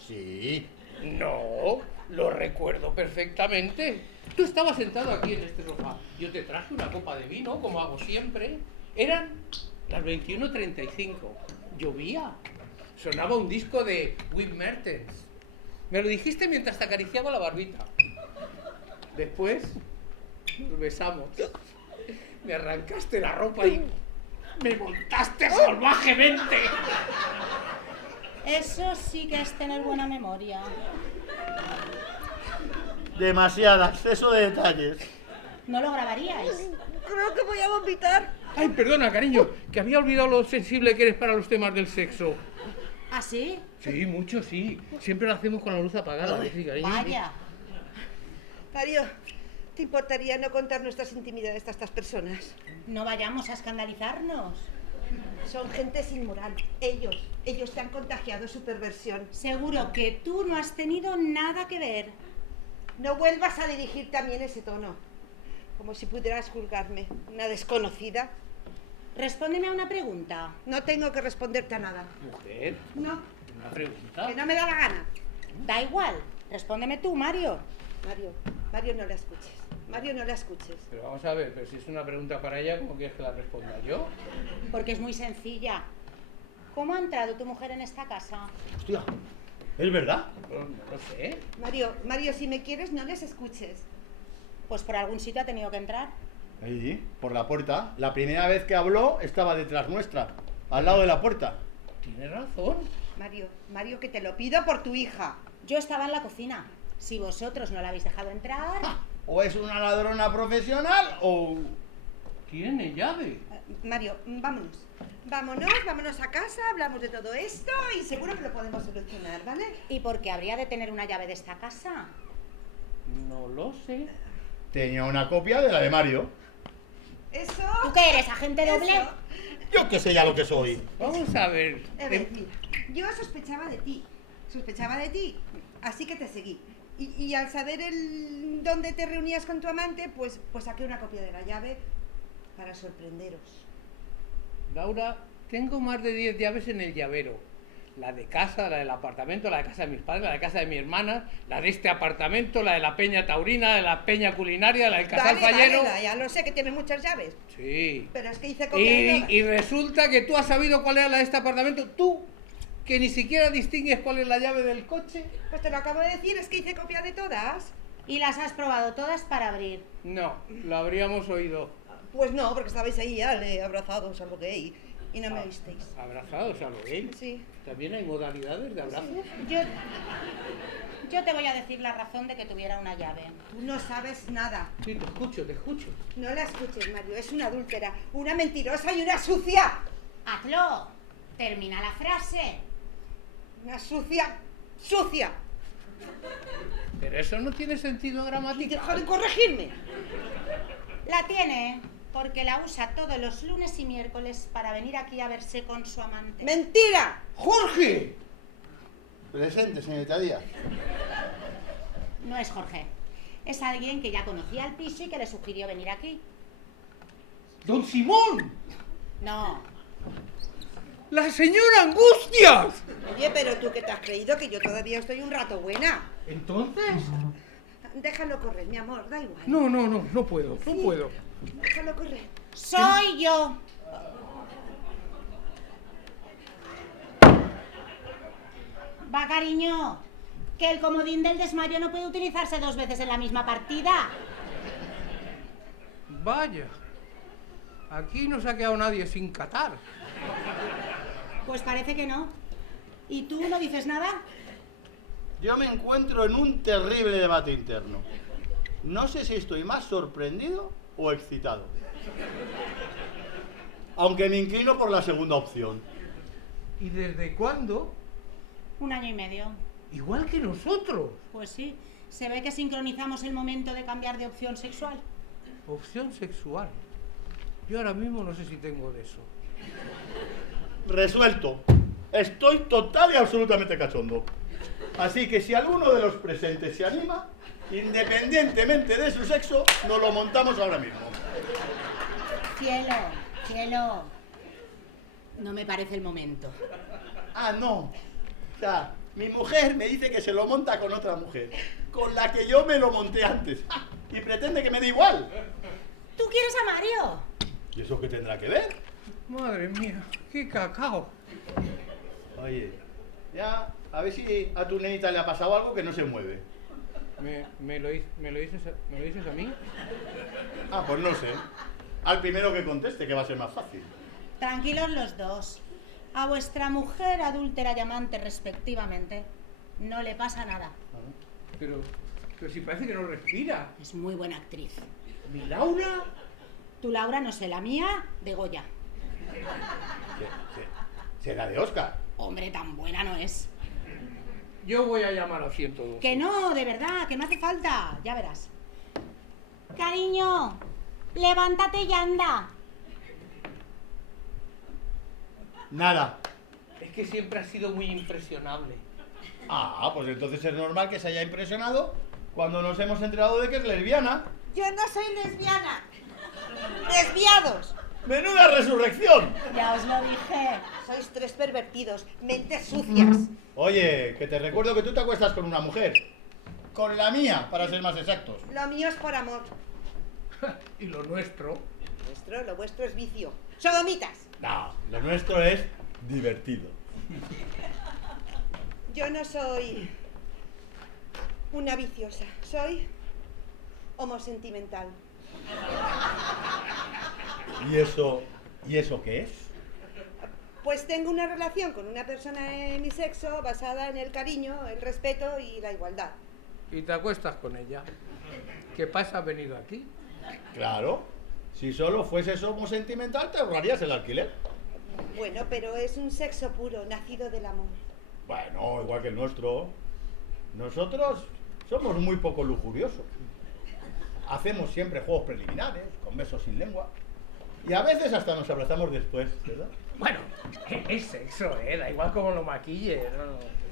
Sí. no, lo recuerdo perfectamente. Tú estabas sentado aquí en este sofá. Yo te traje una copa de vino, como hago siempre. Eran las 21:35. Llovía. Sonaba un disco de Whit Mertens. Me lo dijiste mientras te acariciaba la barbita. Después nos besamos. Me arrancaste la ropa y me montaste salvajemente. Eso sí que es tener buena memoria. Demasiado exceso de detalles. ¿No lo grabaríais? Creo que voy a vomitar. Ay, perdona, cariño, que había olvidado lo sensible que eres para los temas del sexo. ¿Ah, sí? Sí, mucho sí. Siempre lo hacemos con la luz apagada. Sí, cariño. Vaya. Mario, ¿te importaría no contar nuestras intimidades a estas personas? No vayamos a escandalizarnos. Son gente sin moral. Ellos te han contagiado su perversión. Seguro que tú no has tenido nada que ver. No vuelvas a dirigir también ese tono. Como si pudieras juzgarme. Una desconocida. Respóndeme a una pregunta. No tengo que responderte a nada. Mujer, No, una pregunta. que no me da la gana. Da igual. Respóndeme tú, Mario. Mario, no la escuches. Mario, no la escuches. Pero vamos a ver, pero si es una pregunta para ella, ¿cómo quieres que la responda yo? Porque es muy sencilla. ¿Cómo ha entrado tu mujer en esta casa? Hostia, ¿es verdad? Pues no lo sé. Mario, si me quieres, no les escuches. Pues por algún sitio ha tenido que entrar. Ahí, por la puerta. La primera vez que habló estaba detrás nuestra, al lado de la puerta. Tienes razón. Mario, que te lo pido por tu hija. Yo estaba en la cocina. Si vosotros no la habéis dejado entrar... O es una ladrona profesional o... Tiene llave. Mario, vámonos. Vámonos a casa, hablamos de todo esto y seguro que lo podemos solucionar, ¿vale? ¿Y por qué habría de tener una llave de esta casa? No lo sé. Tenía una copia de la de Mario. Eso... ¿Tú qué eres, agente doble? Eso. Yo que sé ya lo que soy. Vamos a ver. A ver, mira, yo sospechaba de ti, así que te seguí. Y al saber dónde te reunías con tu amante, pues saqué una copia de la llave para sorprenderos. Laura, tengo más de 10 llaves en el llavero. La de casa, la del apartamento, la de casa de mis padres, la de casa de mi hermana, la de este apartamento, la de la peña taurina, la de la peña culinaria, la del casal fallero. Vale, ya lo sé que tienes muchas llaves, Sí. pero es que hice copia de todas. Y resulta que tú has sabido cuál era la de este apartamento. Tú, que ni siquiera distingues cuál es la llave del coche. Pues te lo acabo de decir, es que hice copia de todas. ¿Y las has probado todas para abrir? No, lo habríamos oído. Pues no, porque estabais ahí ya, abrazados a lo gay, y no me Ah. visteis. Abrazados a lo gay. Sí. ¿También hay modalidades de abrazos? Yo te voy a decir la razón de que tuviera una llave. Tú no sabes nada. Sí, te escucho, te escucho. No la escuches, Mario, es una adúltera, una mentirosa y una sucia. ¡Hazlo! Termina la frase. Una sucia. Pero eso no tiene sentido Y gramatical. deja de corregirme. La tiene porque la usa todos los lunes y miércoles para venir aquí a verse con su amante. ¡Mentira! ¡Jorge! Presente, señorita Díaz. No es Jorge. Es alguien que ya conocía el piso y que le sugirió venir aquí. ¡Don Simón! No. ¡La señora Angustias! Oye, pero tú que te has creído que yo todavía estoy un rato buena. ¿Entonces? Déjalo correr, mi amor, da igual. No puedo, no puedo. Déjalo correr. Soy yo. Va, cariño. Que el comodín del desmayo no puede utilizarse 2 veces en la misma partida. Vaya, aquí no se ha quedado nadie sin catar. Pues parece que no. ¿Y tú no dices nada? Yo me encuentro en un terrible debate interno. No sé si estoy más sorprendido o excitado. Aunque me inclino por la segunda opción. ¿Y desde cuándo? 1 año y medio. Igual que nosotros. Pues sí, se ve que sincronizamos el momento de cambiar de opción sexual. Opción sexual. Yo ahora mismo no sé si tengo de eso. Resuelto. Estoy total y absolutamente cachondo. Así que si alguno de los presentes se anima, independientemente de su sexo, nos lo montamos ahora mismo. Cielo, cielo. No me parece el momento. Ah, no. O sea, mi mujer me dice que se lo monta con otra mujer, con la que yo me lo monté antes. Y pretende que me dé igual. ¿Tú quieres a Mario? ¿Y eso qué tendrá que ver? Madre mía, qué cacao. Oye, ya, a ver si a tu nenita le ha pasado algo que no se mueve. ¿Me lo dices a mí? Ah, pues no sé. Al primero que conteste, que va a ser más fácil. Tranquilos los dos. A vuestra mujer adúltera y amante respectivamente no le pasa nada. Pero si parece que no respira. Es muy buena actriz. ¿Mi Laura? Tu Laura, no sé, la mía, de Goya. Será de Oscar. Hombre, tan buena no es. Yo voy a llamar al 102. Que no, de verdad, que no hace falta. Ya verás. Cariño, levántate y anda. Nada. Es que siempre ha sido muy impresionable. Ah, pues entonces es normal que se haya impresionado cuando nos hemos enterado de que es lesbiana. Yo no soy lesbiana. ¡Desviados! ¡Menuda resurrección! Ya os lo dije. Sois 3 pervertidos, mentes sucias. Oye, que te recuerdo que tú te acuestas con una mujer. Con la mía, para ser más exactos. Lo mío es por amor. Y lo nuestro. Lo vuestro es vicio. ¡Sodomitas! No, lo nuestro es divertido. Yo no soy una viciosa, soy homosentimental. ¿Y eso qué es? Pues tengo una relación con una persona de mi sexo basada en el cariño, el respeto y la igualdad. Y te acuestas con ella. ¿Qué pasa? ¿Has venido aquí? Claro. Si solo fueses homosentimental, te ahorrarías el alquiler. Bueno, pero es un sexo puro, nacido del amor. Bueno, igual que el nuestro. Nosotros somos muy poco lujuriosos. Hacemos siempre juegos preliminares, con besos sin lengua. Y a veces hasta nos abrazamos después, ¿verdad? Bueno, es sexo, da igual como lo maquilles.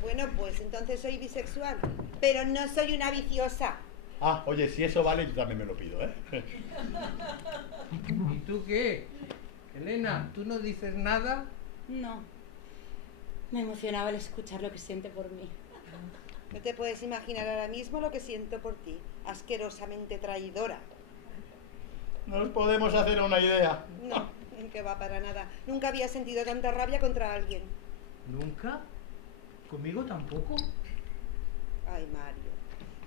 Bueno, pues entonces soy bisexual, pero no soy una viciosa. Ah, oye, si eso vale, yo también me lo pido, ¿eh? ¿Y tú qué? Elena, ¿tú no dices nada? No. Me emocionaba el escuchar lo que siente por mí. No te puedes imaginar ahora mismo lo que siento por ti, asquerosamente traidora. Nos podemos hacer una idea. No, que va para nada. Nunca había sentido tanta rabia contra alguien. ¿Nunca? ¿Conmigo tampoco? Ay, Mario,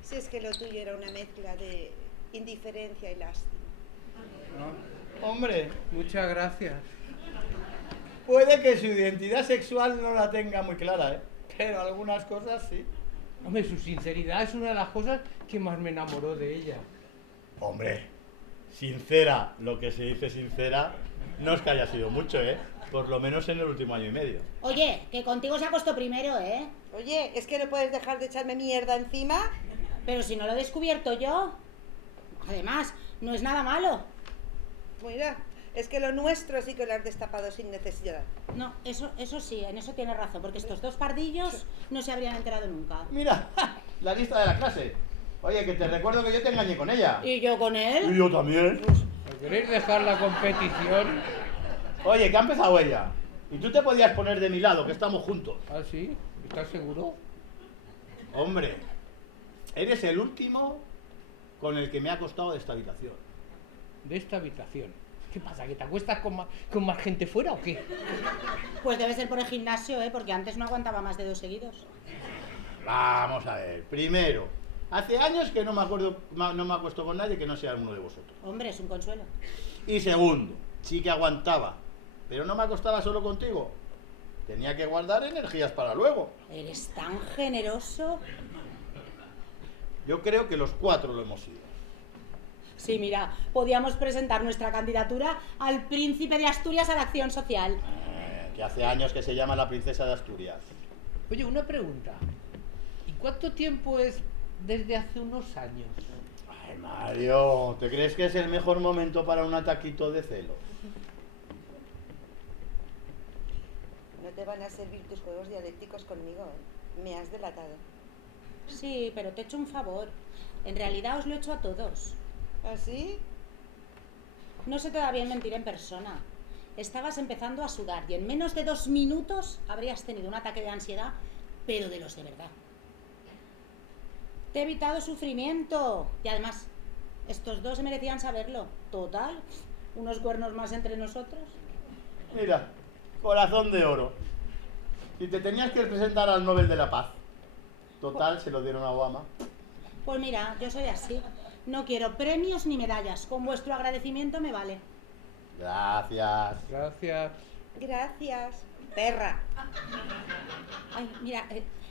si es que lo tuyo era una mezcla de indiferencia y lástima. Hombre, Muchas gracias. puede que su identidad sexual no la tenga muy clara, ¿eh? Pero algunas cosas sí. Hombre, su sinceridad es una de las cosas que más me enamoró de ella. Hombre, sincera, lo que se dice sincera, no es que haya sido mucho, ¿eh? Por lo menos en el último año y medio. Oye, que contigo se acostó primero, ¿eh? Oye, ¿es que no puedes dejar de echarme mierda encima? Pero si no lo he descubierto yo. Además, no es nada malo. Mira, es que lo nuestro sí que lo has destapado sin necesidad. No, eso sí, en eso tienes razón, porque estos dos pardillos no se habrían enterado nunca. Mira, la lista de la clase. Oye, que te recuerdo que yo te engañé con ella. ¿Y yo con él? Y yo también. ¿No queréis dejar la competición? Oye, que ha empezado ella. Y tú te podías poner de mi lado, que estamos juntos. ¿Ah, sí? ¿Estás seguro? Hombre, eres el último con el que me ha costado de esta habitación. De esta habitación. ¿Qué pasa? ¿Que te acuestas con más gente fuera o qué? Pues debe ser por el gimnasio, ¿eh? Porque antes no aguantaba más de 2 seguidos. Vamos a ver. Primero, hace años que no me acuesto con nadie que no sea uno de vosotros. Hombre, es un consuelo. Y segundo, sí que aguantaba, pero no me acostaba solo contigo. Tenía que guardar energías para luego. Eres tan generoso. Yo creo que los 4 lo hemos sido. Sí, mira, podíamos presentar nuestra candidatura al príncipe de Asturias a la acción social. Que hace años que se llama la princesa de Asturias. Oye, una pregunta. ¿Y cuánto tiempo es desde hace unos años? Ay, Mario, ¿te crees que es el mejor momento para un ataquito de celos? No te van a servir tus juegos dialécticos conmigo, ¿eh? Me has delatado. Sí, pero te he hecho un favor. En realidad os lo he hecho a todos. ¿Así? No sé todavía mentir en persona. Estabas empezando a sudar y en menos de 2 minutos habrías tenido un ataque de ansiedad, pero de los de verdad. Te he evitado sufrimiento. Y además, estos 2 merecían saberlo. Total, unos cuernos más entre nosotros. Mira, corazón de oro. Si te tenías que presentar al Nobel de la Paz. Total, se lo dieron a Obama. Pues mira, yo soy así. No quiero premios ni medallas. Con vuestro agradecimiento me vale. Gracias. Gracias. Gracias. Perra. Ay, mira,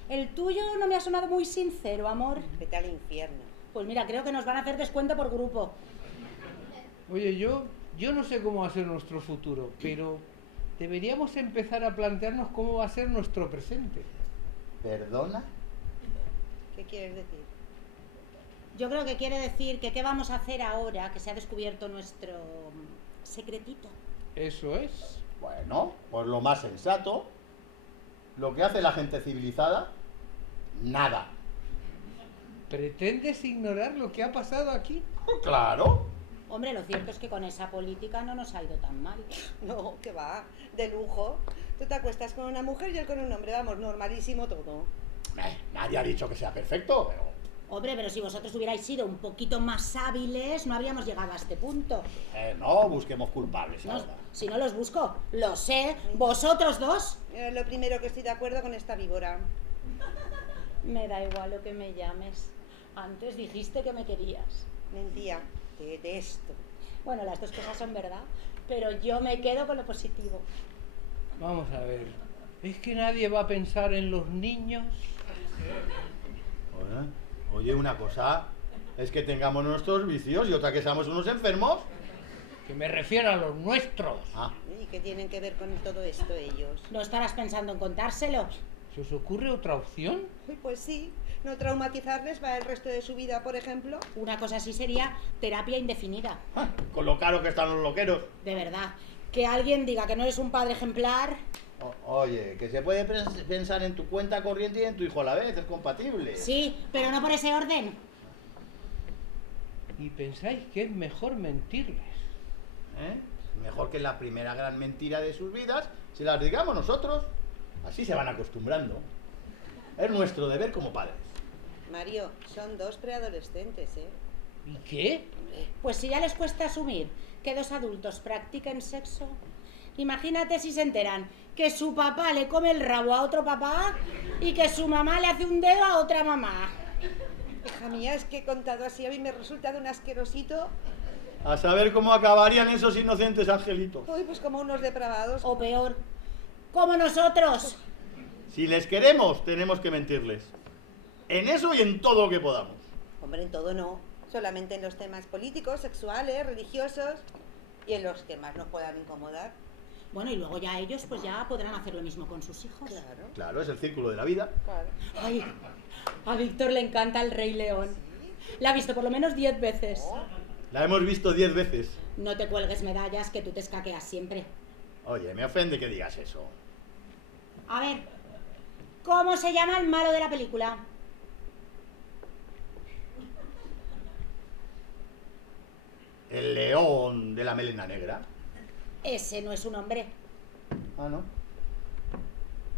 el tuyo no me ha sonado muy sincero, amor. Vete al infierno. Pues mira, creo que nos van a hacer descuento por grupo. Oye, yo no sé cómo va a ser nuestro futuro, pero deberíamos empezar a plantearnos cómo va a ser nuestro presente. ¿Perdona? ¿Qué quieres decir? Yo creo que quiere decir que qué vamos a hacer ahora que se ha descubierto nuestro secretito. Eso es. Bueno, pues lo más sensato. Lo que hace la gente civilizada, nada. ¿Pretendes ignorar lo que ha pasado aquí? Claro. Hombre, lo cierto es que con esa política no nos ha ido tan mal. No, que va. De lujo. Tú te acuestas con una mujer y él con un hombre. Vamos, normalísimo todo. Nadie ha dicho que sea perfecto, pero... Hombre, pero si vosotros hubierais sido un poquito más hábiles, no habríamos llegado a este punto. No busquemos culpables No, ahora. si no los busco, lo sé. ¿Vosotros 2? Lo primero que estoy de acuerdo con esta víbora. Me da igual lo que me llames. Antes dijiste que me querías. Mentía. Te detesto. Bueno, las 2 cosas son verdad, pero yo me quedo con lo positivo. Vamos a ver. ¿Es que nadie va a pensar en los niños? Oye, una cosa es que tengamos nuestros vicios y otra que seamos unos enfermos. Que me refiero a los nuestros. Ah, ¿Y qué tienen que ver con todo esto ellos? ¿No estarás pensando en contárselo? ¿Se os ocurre otra opción? Uy, pues sí. No traumatizarles para el resto de su vida, por ejemplo. Una cosa así sería terapia indefinida. con lo caro que están los loqueros. De verdad. Que alguien diga que no eres un padre ejemplar. Oye, que se puede pensar en tu cuenta corriente y en tu hijo a la vez, es compatible. Sí, pero no por ese orden. ¿Y pensáis que es mejor mentirles? ¿Eh? Mejor que la primera gran mentira de sus vidas se las digamos nosotros. Así se van acostumbrando. Es nuestro deber como padres. Mario, son 2 preadolescentes, ¿eh? ¿Y qué? Pues si ya les cuesta asumir que 2 adultos practiquen sexo, imagínate si se enteran que su papá le come el rabo a otro papá y que su mamá le hace un dedo a otra mamá. Hija mía, es que he contado así, a mí me resulta de un asquerosito. A saber cómo acabarían esos inocentes angelitos. Uy, pues como unos depravados. O peor, como nosotros. Si les queremos, tenemos que mentirles. En eso y en todo lo que podamos. Hombre, en todo no. Solamente en los temas políticos, sexuales, religiosos y en los que más nos puedan incomodar. Bueno, y luego ya ellos pues ya podrán hacer lo mismo con sus hijos. Claro, Claro, es el círculo de la vida. claro. Ay, a Víctor le encanta el Rey León. La ha visto por lo menos 10 veces. La hemos visto 10 veces. No te cuelgues medallas, que tú te escaqueas siempre. Oye, me ofende que digas eso. A ver, ¿cómo se llama el malo de la película? El león de la melena negra. Ese no es un hombre. Ah, ¿no?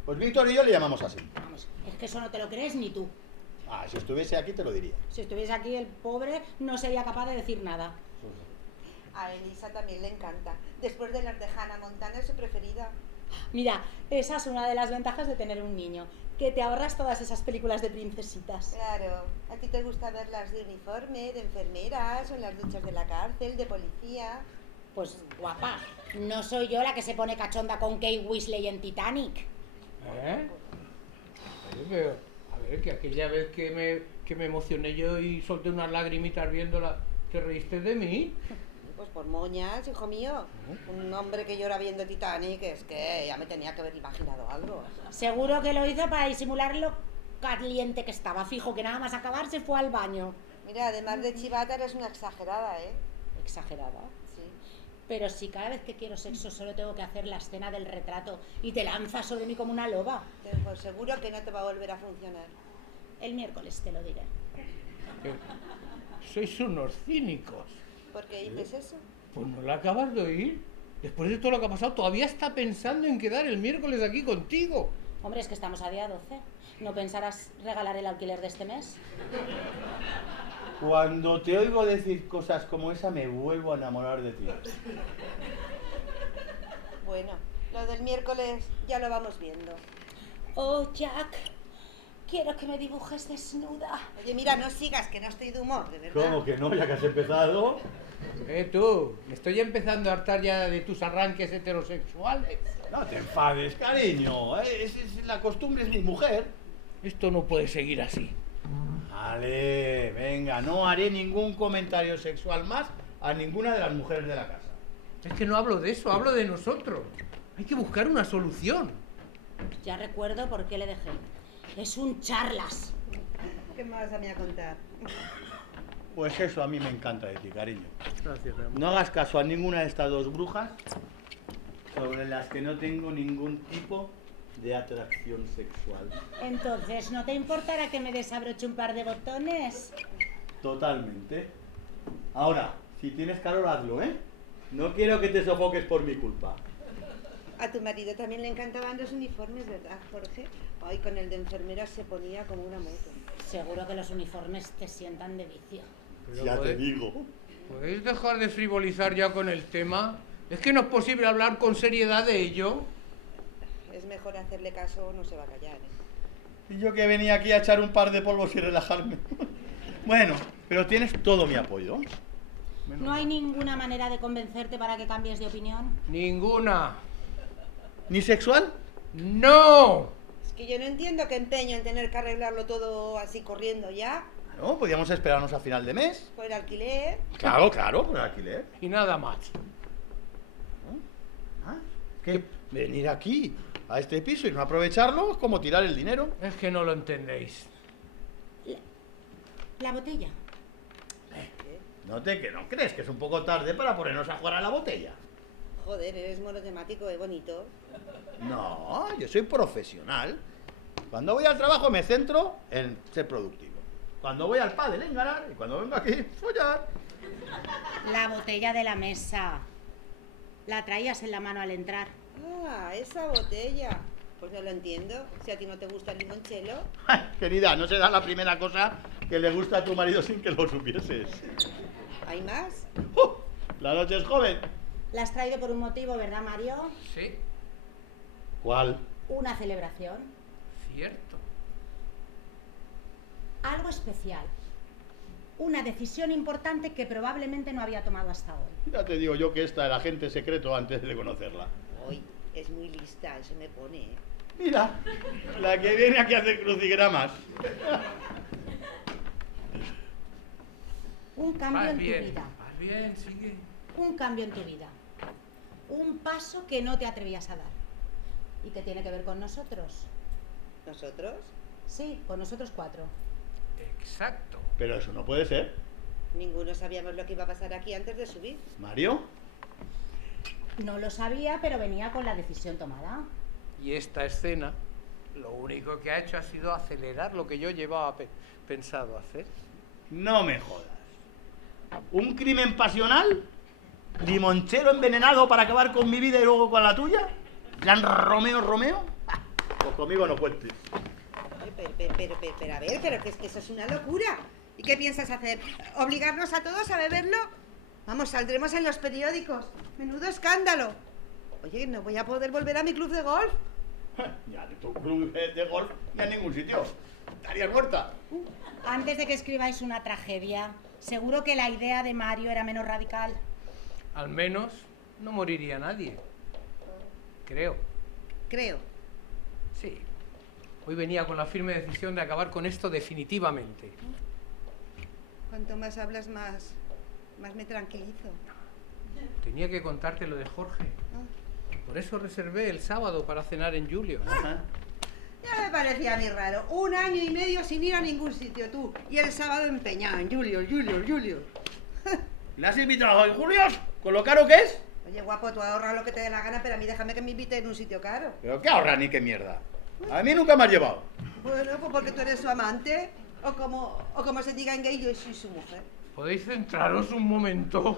Pues Víctor y yo le llamamos así. Vamos, es que eso no te lo crees ni tú. Ah, si estuviese aquí te lo diría. Si estuviese aquí el pobre no sería capaz de decir nada. A Elisa también le encanta. Después de las de Hannah Montana es su preferida. Mira, esa es una de las ventajas de tener un niño, que te ahorras todas esas películas de princesitas. Claro, a ti te gusta verlas de uniforme, de enfermeras, o en las duchas de la cárcel, de policía. Pues guapa, no soy yo la que se pone cachonda con Kate Weasley en Titanic. ¿Eh? Oye, pero, a ver, que aquella vez que me emocioné yo y solté unas lagrimitas viéndola, ¿te reíste de mí? Pues por moñas, hijo mío. Un hombre que llora viendo Titanic, es que ya me tenía que haber imaginado algo. Seguro que lo hizo para disimular lo caliente que estaba. Fijo que nada más acabar se fue al baño. Mira, además de chivata eres una exagerada, ¿eh? Exagerada. Sí. Pero si cada vez que quiero sexo solo tengo que hacer la escena del retrato y te lanzas sobre mí como una loba. Ten por seguro que no te va a volver a funcionar. El miércoles te lo diré. Sois unos cínicos. ¿Por qué dices eso? Pues no la acabas de oír. Después de todo lo que ha pasado, todavía está pensando en quedar el miércoles aquí contigo. Hombre, es que estamos a día 12. ¿No pensarás regalar el alquiler de este mes? Cuando te oigo decir cosas como esa, me vuelvo a enamorar de ti. Bueno, lo del miércoles ya lo vamos viendo. Oh, Jack, quiero que me dibujes desnuda. Oye, mira, no sigas, que no estoy de humor, de verdad. ¿Cómo que no? Ya que has empezado. Tú, me estoy empezando a hartar ya de tus arranques heterosexuales. No te enfades, cariño. La costumbre es mi mujer. Esto no puede seguir así. Vale, venga, no haré ningún comentario sexual más a ninguna de las mujeres de la casa. Es que no hablo de eso, hablo de nosotros. Hay que buscar una solución. Ya recuerdo por qué le dejé. Es un charlas. ¿Qué me vas a mí a contar? Pues eso a mí me encanta de ti, cariño. Gracias, mi amor. No hagas caso a ninguna de estas dos brujas sobre las que no tengo ningún tipo de atracción sexual. Entonces, ¿no te importará que me desabroche un par de botones? Totalmente. Ahora, si tienes calor, hazlo, ¿eh? No quiero que te sofoques por mi culpa. A tu marido también le encantaban los uniformes, ¿verdad, Jorge? Ay, con el de enfermera se ponía como una moto. Seguro que los uniformes te sientan de vicio. Pero Ya te podéis- digo. ¿Podéis dejar de frivolizar ya con el tema? ¿Es que no es posible hablar con seriedad de ello? Es mejor hacerle caso, no se va a callar, ¿eh? Y yo que venía aquí a echar un par de polvos y relajarme. Bueno, pero tienes todo mi apoyo. ¿No hay ninguna manera de convencerte para que cambies de opinión? Ninguna. ¿Ni sexual? ¡No! Es que yo no entiendo qué empeño en tener que arreglarlo todo así corriendo ya. No, podíamos esperarnos a final de mes. Por el alquiler. Claro, claro, por el alquiler. Y nada más. ¿Ah? ¿Qué? Venir aquí, a este piso y no aprovecharlo es como tirar el dinero. Es que no lo entendéis. La botella. Que no crees que es un poco tarde para ponernos a jugar a la botella. Joder, eres monotemático, bonito. No, yo soy profesional. Cuando voy al trabajo me centro en ser productivo. Cuando voy al pádel en ganar y cuando vengo aquí, follar. La botella de la mesa. La traías en la mano al entrar. Ah, esa botella. Pues no lo entiendo. Si a ti no te gusta el limonchelo. Ay, querida, no será la primera cosa que le gusta a tu marido sin que lo supieses. ¿Hay más? La noche es joven. La has traído por un motivo, ¿verdad, Mario? Sí, ¿Cuál? Una celebración. cierto. Algo especial. Una decisión importante que probablemente no había tomado hasta hoy. Ya te digo yo que esta era agente secreto antes de conocerla. Hoy es muy lista, eso me pone, ¿eh? Mira, la que viene aquí a hacer crucigramas. Un cambio Vas en tu bien, vida. vas bien, sigue. Un cambio en tu vida. Un paso que no te atrevías a dar. ¿Y que tiene que ver con nosotros? ¿Nosotros? Sí, con nosotros 4. Exacto. Pero eso no puede ser. Ninguno sabíamos lo que iba a pasar aquí antes de subir. Mario, No lo sabía, pero venía con la decisión tomada. Y esta escena, lo único que ha hecho ha sido acelerar lo que yo llevaba pensado hacer. no me jodas. ¿Un crimen pasional? ¿Limonchelo envenenado para acabar con mi vida y luego con la tuya? ¿Plan Romeo, Romeo? Pues conmigo no cuentes. Ay, pero, a ver, pero que es que eso es una locura. ¿Y qué piensas hacer? ¿Obligarnos a todos a beberlo? Vamos, saldremos en los periódicos. Menudo escándalo. Oye, no voy a poder volver a mi club de golf. Ya de tu club de golf ni a ningún sitio. Estarías muerta. Antes de que escribáis una tragedia, seguro que la idea de Mario era menos radical. Al menos no moriría nadie. Creo. Creo. Sí. Hoy venía con la firme decisión de acabar con esto definitivamente. Cuanto más hablas, más me tranquilizo. Tenía que contarte lo de Jorge. Ah. Por eso reservé el sábado para cenar en Julio. Ajá. Ya me parecía a mí raro. 1 año y medio sin ir a ningún sitio, tú. Y el sábado empeñado en Julio. ¿Le has invitado a Julio? ¿Con lo caro que es? Oye, guapo, tú ahorra lo que te dé la gana, pero a mí déjame que me invite en un sitio caro. ¿Pero qué ahorra ni qué mierda? A mí nunca me has llevado. Bueno, pues porque tú eres su amante, o como se diga en gay, yo soy su mujer. ¿Podéis centraros un momento?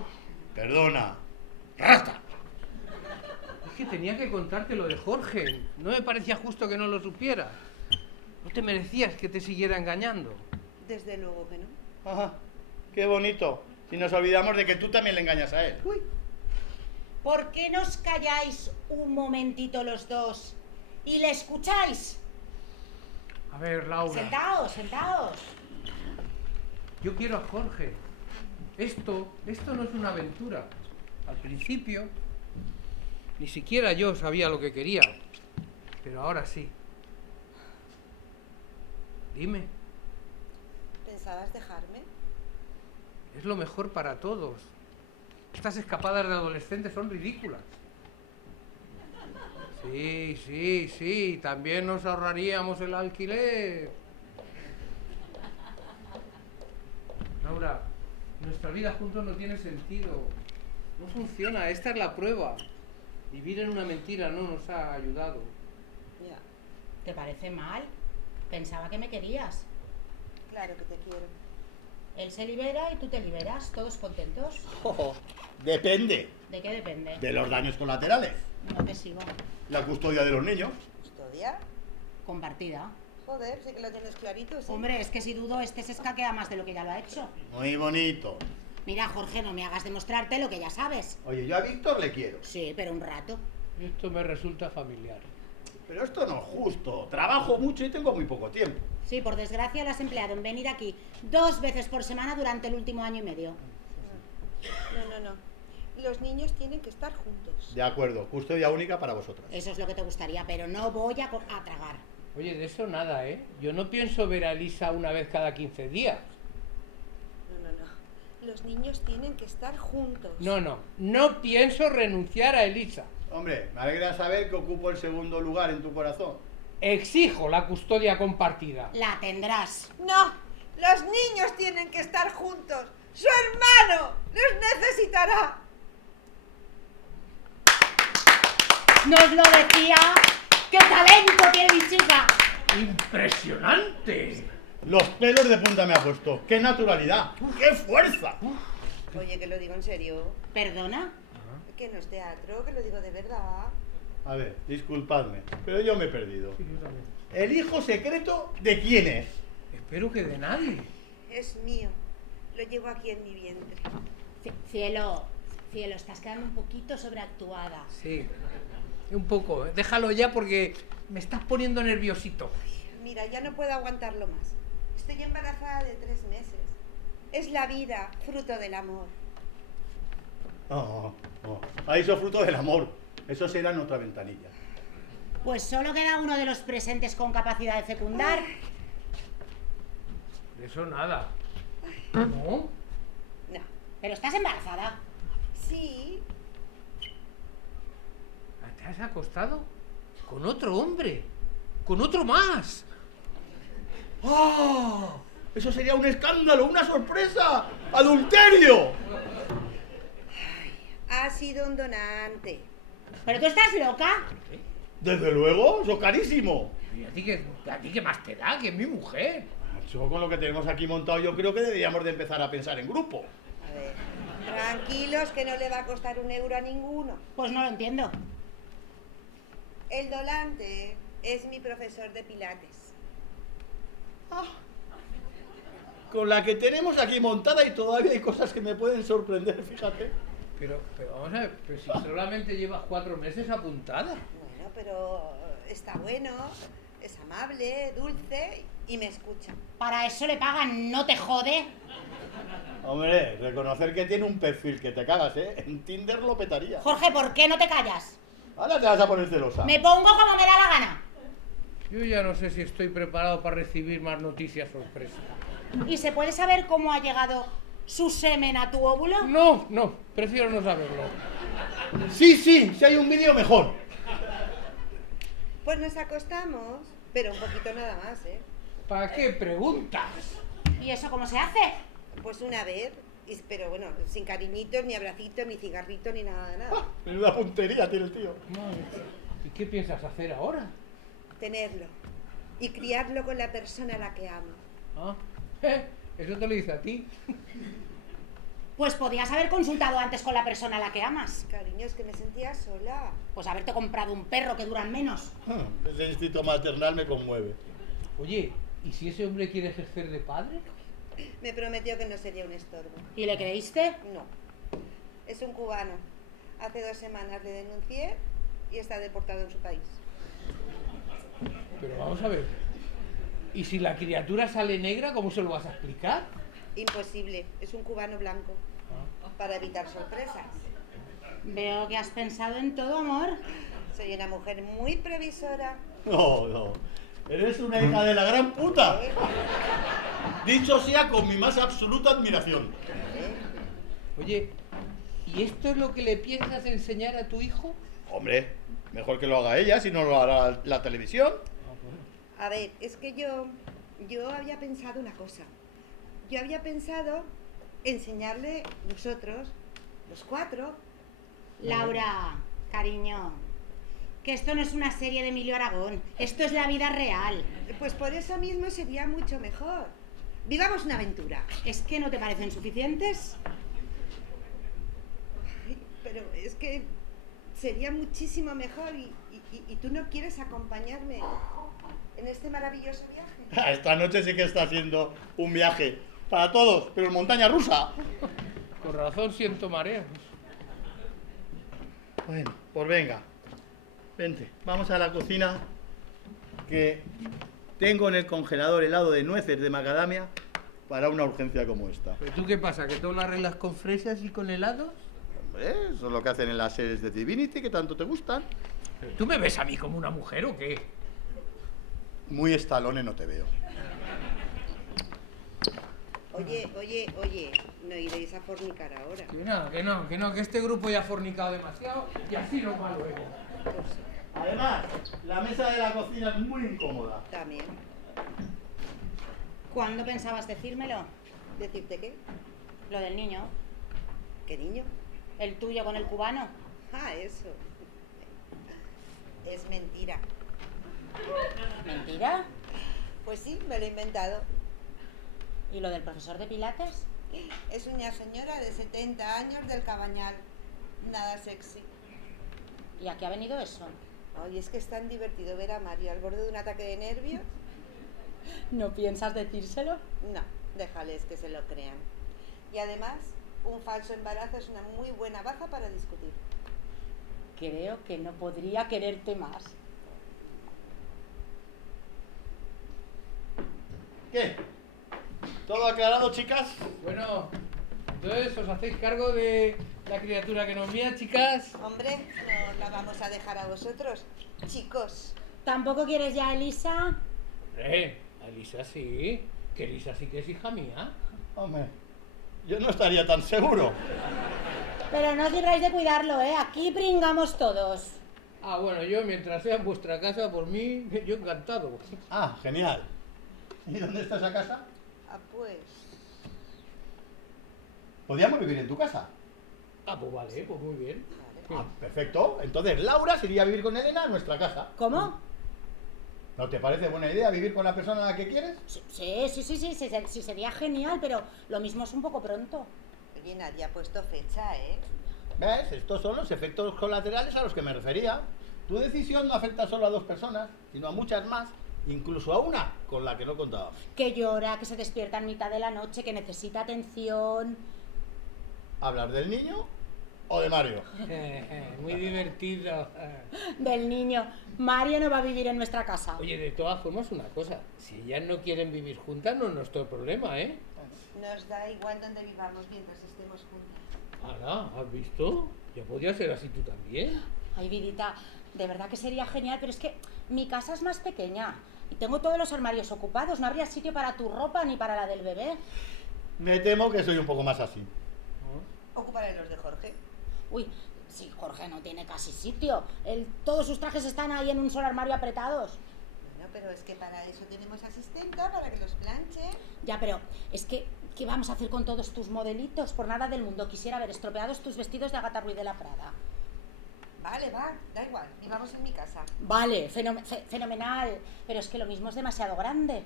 Perdona. ¡Rasta! Es que tenía que contarte lo de Jorge. No me parecía justo que no lo supieras. No te merecías que te siguiera engañando. Desde luego que no. Ajá. Qué bonito. Si nos olvidamos de que tú también le engañas a él. Uy, ¿Por qué no os calláis un momentito los dos y le escucháis? A ver, Laura. Sentaos. Yo quiero a Jorge. Esto no es una aventura. Al principio, ni siquiera yo sabía lo que quería. Pero ahora sí. Dime, ¿pensabas dejarme? es lo mejor para todos. Estas escapadas de adolescentes son ridículas. Sí, también nos ahorraríamos el alquiler. Laura, nuestra vida juntos no tiene sentido. No funciona, esta es la prueba. Vivir en una mentira no nos ha ayudado. Ya, ¿Te parece mal? Pensaba que me querías. claro que te quiero. Él se libera y tú te liberas, todos contentos. Depende ¿De qué depende? de los daños colaterales. No te sigo. La custodia de los niños. ¿Custodia? Compartida. Joder, sí que lo tienes clarito, sí. Hombre, es que si dudo, este se escaquea más de lo que ya lo ha hecho. Muy bonito. Mira, Jorge, no me hagas demostrarte lo que ya sabes. Oye, yo a Víctor le quiero. Sí, pero un rato. Esto me resulta familiar. Pero esto no es justo. Trabajo mucho y tengo muy poco tiempo. Sí, por desgracia lo has empleado en venir aquí 2 veces por semana durante el último año y medio. No. Los niños tienen que estar juntos. De acuerdo, custodia única para vosotros. Eso es lo que te gustaría, pero no voy a tragar. Oye, de eso nada, ¿eh? Yo no pienso ver a Elisa una vez cada 15 días. No. Los niños tienen que estar juntos. No pienso renunciar a Elisa. Hombre, me alegra saber que ocupo el segundo lugar en tu corazón. Exijo la custodia compartida. La tendrás. No, los niños tienen que estar juntos. Su hermano los necesitará. ¡Nos lo decía! ¡Qué talento tiene mi chica! ¡Impresionante! Los pelos de punta me ha puesto. ¡Qué naturalidad! ¡Qué fuerza! Oye, que lo digo en serio. ¿Perdona? Que no es teatro, que lo digo de verdad. A ver, disculpadme, pero yo me he perdido. Sí, yo también. ¿El hijo secreto de quién es? Espero que de nadie. Es mío. Lo llevo aquí en mi vientre. Cielo, estás quedando un poquito sobreactuada. Sí, un poco. Déjalo ya porque me estás poniendo nerviosito. Mira, ya no puedo aguantarlo más. Estoy embarazada de 3 meses. Es la vida, fruto del amor. Ahí son fruto del amor. Eso será en otra ventanilla. Pues solo queda uno de los presentes con capacidad de fecundar. De eso nada. ¿No? No. Pero estás embarazada. Sí. ¿Te has acostado? ¿Con otro hombre? ¿Con otro más? ¡Oh! Eso sería un escándalo, una sorpresa. ¡Adulterio! Ha sido un donante. ¿Pero tú estás loca? Desde luego, eso es carísimo. ¿Y a ti qué más te da? Que es mi mujer. Macho, con lo que tenemos aquí montado, yo creo que deberíamos de empezar a pensar en grupo. A ver, tranquilos que no le va a costar 1 euro a ninguno. Pues no lo entiendo. El donante es mi profesor de pilates. Con la que tenemos aquí montada y todavía hay cosas que me pueden sorprender, fíjate. Pero vamos a ver, pero si solamente llevas 4 meses apuntada. Bueno, pero está bueno, es amable, dulce y me escucha. Para eso le pagan, ¿no te jode? Hombre, reconocer que tiene un perfil que te cagas, ¿eh? En Tinder lo petaría. Jorge, ¿por qué no te callas? Ahora te vas a poner celosa. Me pongo como me da la gana. Yo ya no sé si estoy preparado para recibir más noticias sorpresa. ¿Y se puede saber cómo ha llegado su semen a tu óvulo? No, prefiero no saberlo. Sí, si hay un vídeo mejor. Pues nos acostamos, pero un poquito nada más, ¿eh? ¿Para qué preguntas? ¿Y eso cómo se hace? Pues una vez, pero bueno, sin cariñitos, ni abracitos, ni cigarritos, ni nada de nada. Menuda puntería tiene el tío. Madre, ¿y qué piensas hacer ahora? Tenerlo y criarlo con la persona a la que amo. ¿Ah? Eso te lo dice a ti. Pues podías haber consultado antes con la persona a la que amas. Cariño, es que me sentía sola. Pues haberte comprado un perro que duran menos. Ese instinto maternal me conmueve. Oye, ¿y si ese hombre quiere ejercer de padre? Me prometió que no sería un estorbo. ¿Y le creíste? No. Es un cubano. Hace 2 semanas le denuncié y está deportado en su país. Pero vamos a ver. ¿Y si la criatura sale negra, cómo se lo vas a explicar? Imposible. Es un cubano blanco. Para evitar sorpresas. Veo que has pensado en todo, amor. Soy una mujer muy previsora. No. Eres una hija de la gran puta. Dicho sea con mi más absoluta admiración. Oye, ¿y esto es lo que le piensas enseñar a tu hijo? Hombre, mejor que lo haga ella, si no lo hará la televisión. A ver, es que yo había pensado una cosa. Yo había pensado enseñarle nosotros, los 4. Laura, cariño, que esto no es una serie de Emilio Aragón. Esto es la vida real. Pues por eso mismo sería mucho mejor. Vivamos una aventura. ¿Es que no te parecen suficientes? Ay, pero es que sería muchísimo mejor y tú no quieres acompañarme en este maravilloso viaje. Esta noche sí que está haciendo un viaje para todos, pero en montaña rusa. Con razón siento mareos. Bueno, pues venga. Vente, vamos a la cocina, que tengo en el congelador helado de nueces de macadamia para una urgencia como esta. ¿Pero tú qué pasa? ¿Que todo lo arreglas con fresas y con helados? Hombre, eso es lo que hacen en las series de Divinity que tanto te gustan. ¿Pero tú me ves a mí como una mujer o qué? Muy estalone no te veo. Oye, no iréis a fornicar ahora. Que este grupo ya ha fornicado demasiado y así lo malo es. Además, la mesa de la cocina es muy incómoda. También. ¿Cuándo pensabas decírmelo? ¿Decirte qué? Lo del niño. ¿Qué niño? El tuyo con el cubano. Ah, eso. Es mentira. ¿Mentira? Pues sí, me lo he inventado. ¿Y lo del profesor de Pilates? Es una señora de 70 años del Cabañal. Nada sexy. ¿Y a qué ha venido eso? Oye, es que es tan divertido ver a Mario al borde de un ataque de nervios. ¿No piensas decírselo? No, déjales que se lo crean. Y además, un falso embarazo es una muy buena baza para discutir. Creo que no podría quererte más. ¿Qué? ¿Todo aclarado, chicas? Bueno, entonces os hacéis cargo de la criatura que nos mía, chicas. Hombre, no la vamos a dejar a vosotros, chicos. ¿Tampoco quieres ya a Elisa? A Elisa sí, que Elisa sí que es hija mía. Hombre, yo no estaría tan seguro. Pero no os libráis de cuidarlo, ¿eh? Aquí pringamos todos. Ah, bueno, yo mientras sea en vuestra casa, por mí, yo encantado. Ah, genial. ¿Y dónde está esa casa? Ah, pues... ¿Podríamos vivir en tu casa? Ah, pues vale, pues muy bien. Ah, perfecto. Entonces Laura se iría a vivir con Elena a nuestra casa. ¿Cómo? ¿No te parece buena idea vivir con la persona a la que quieres? Sí, sería genial, pero lo mismo es un poco pronto. Oye, nadie ha puesto fecha, ¿eh? ¿Ves? Estos son los efectos colaterales a los que me refería. Tu decisión no afecta solo a 2 personas, sino a muchas más, incluso a una con la que no contaba. Que llora, que se despierta en mitad de la noche, que necesita atención. ¿Hablar del niño o de Mario? Muy divertido. Del niño. Mario no va a vivir en nuestra casa. Oye, de todas formas, una cosa. Si ellas no quieren vivir juntas, no es nuestro problema, ¿eh? Nos da igual donde vivamos mientras estemos juntos. Ahora, ¿has visto? Ya podría ser así tú también. Ay, vidita, de verdad que sería genial, pero es que mi casa es más pequeña y tengo todos los armarios ocupados. No habría sitio para tu ropa ni para la del bebé. Me temo que soy un poco más así. Ocuparé los de Jorge. Uy, sí, Jorge no tiene casi sitio. Todos sus trajes están ahí en un solo armario apretados. Bueno, pero es que para eso tenemos asistenta, para que los planche. Ya, pero es que, ¿qué vamos a hacer con todos tus modelitos? Por nada del mundo quisiera haber estropeados tus vestidos de Agatha Ruiz de la Prada. Vale, va, da igual, vivamos en mi casa. Vale, fenomenal, pero es que lo mismo es demasiado grande.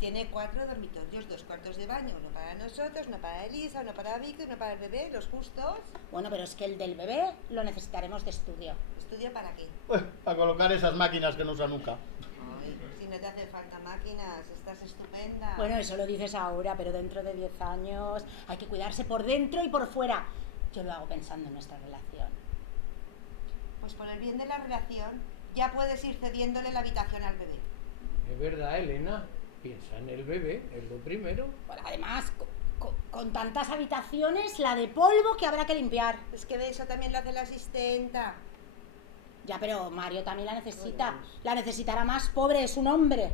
Tiene 4 dormitorios, 2 cuartos de baño, uno para nosotros, uno para Elisa, uno para Vicky, uno para el bebé, los justos. Bueno, pero es que el del bebé lo necesitaremos de estudio. ¿Estudio para qué? A colocar esas máquinas que no usa nunca. Ay, si no te hace falta máquinas, estás estupenda. Bueno, eso lo dices ahora, pero dentro de 10 años hay que cuidarse por dentro y por fuera. Yo lo hago pensando en nuestra relación. Pues por el bien de la relación, ya puedes ir cediéndole la habitación al bebé. Es verdad, Elena. Piensa en el bebé, es lo primero. Bueno, además, con tantas habitaciones, la de polvo que habrá que limpiar. Es que de eso también lo hace la asistenta. Ya, pero Mario también la necesita. La necesitará más, pobre, es un hombre.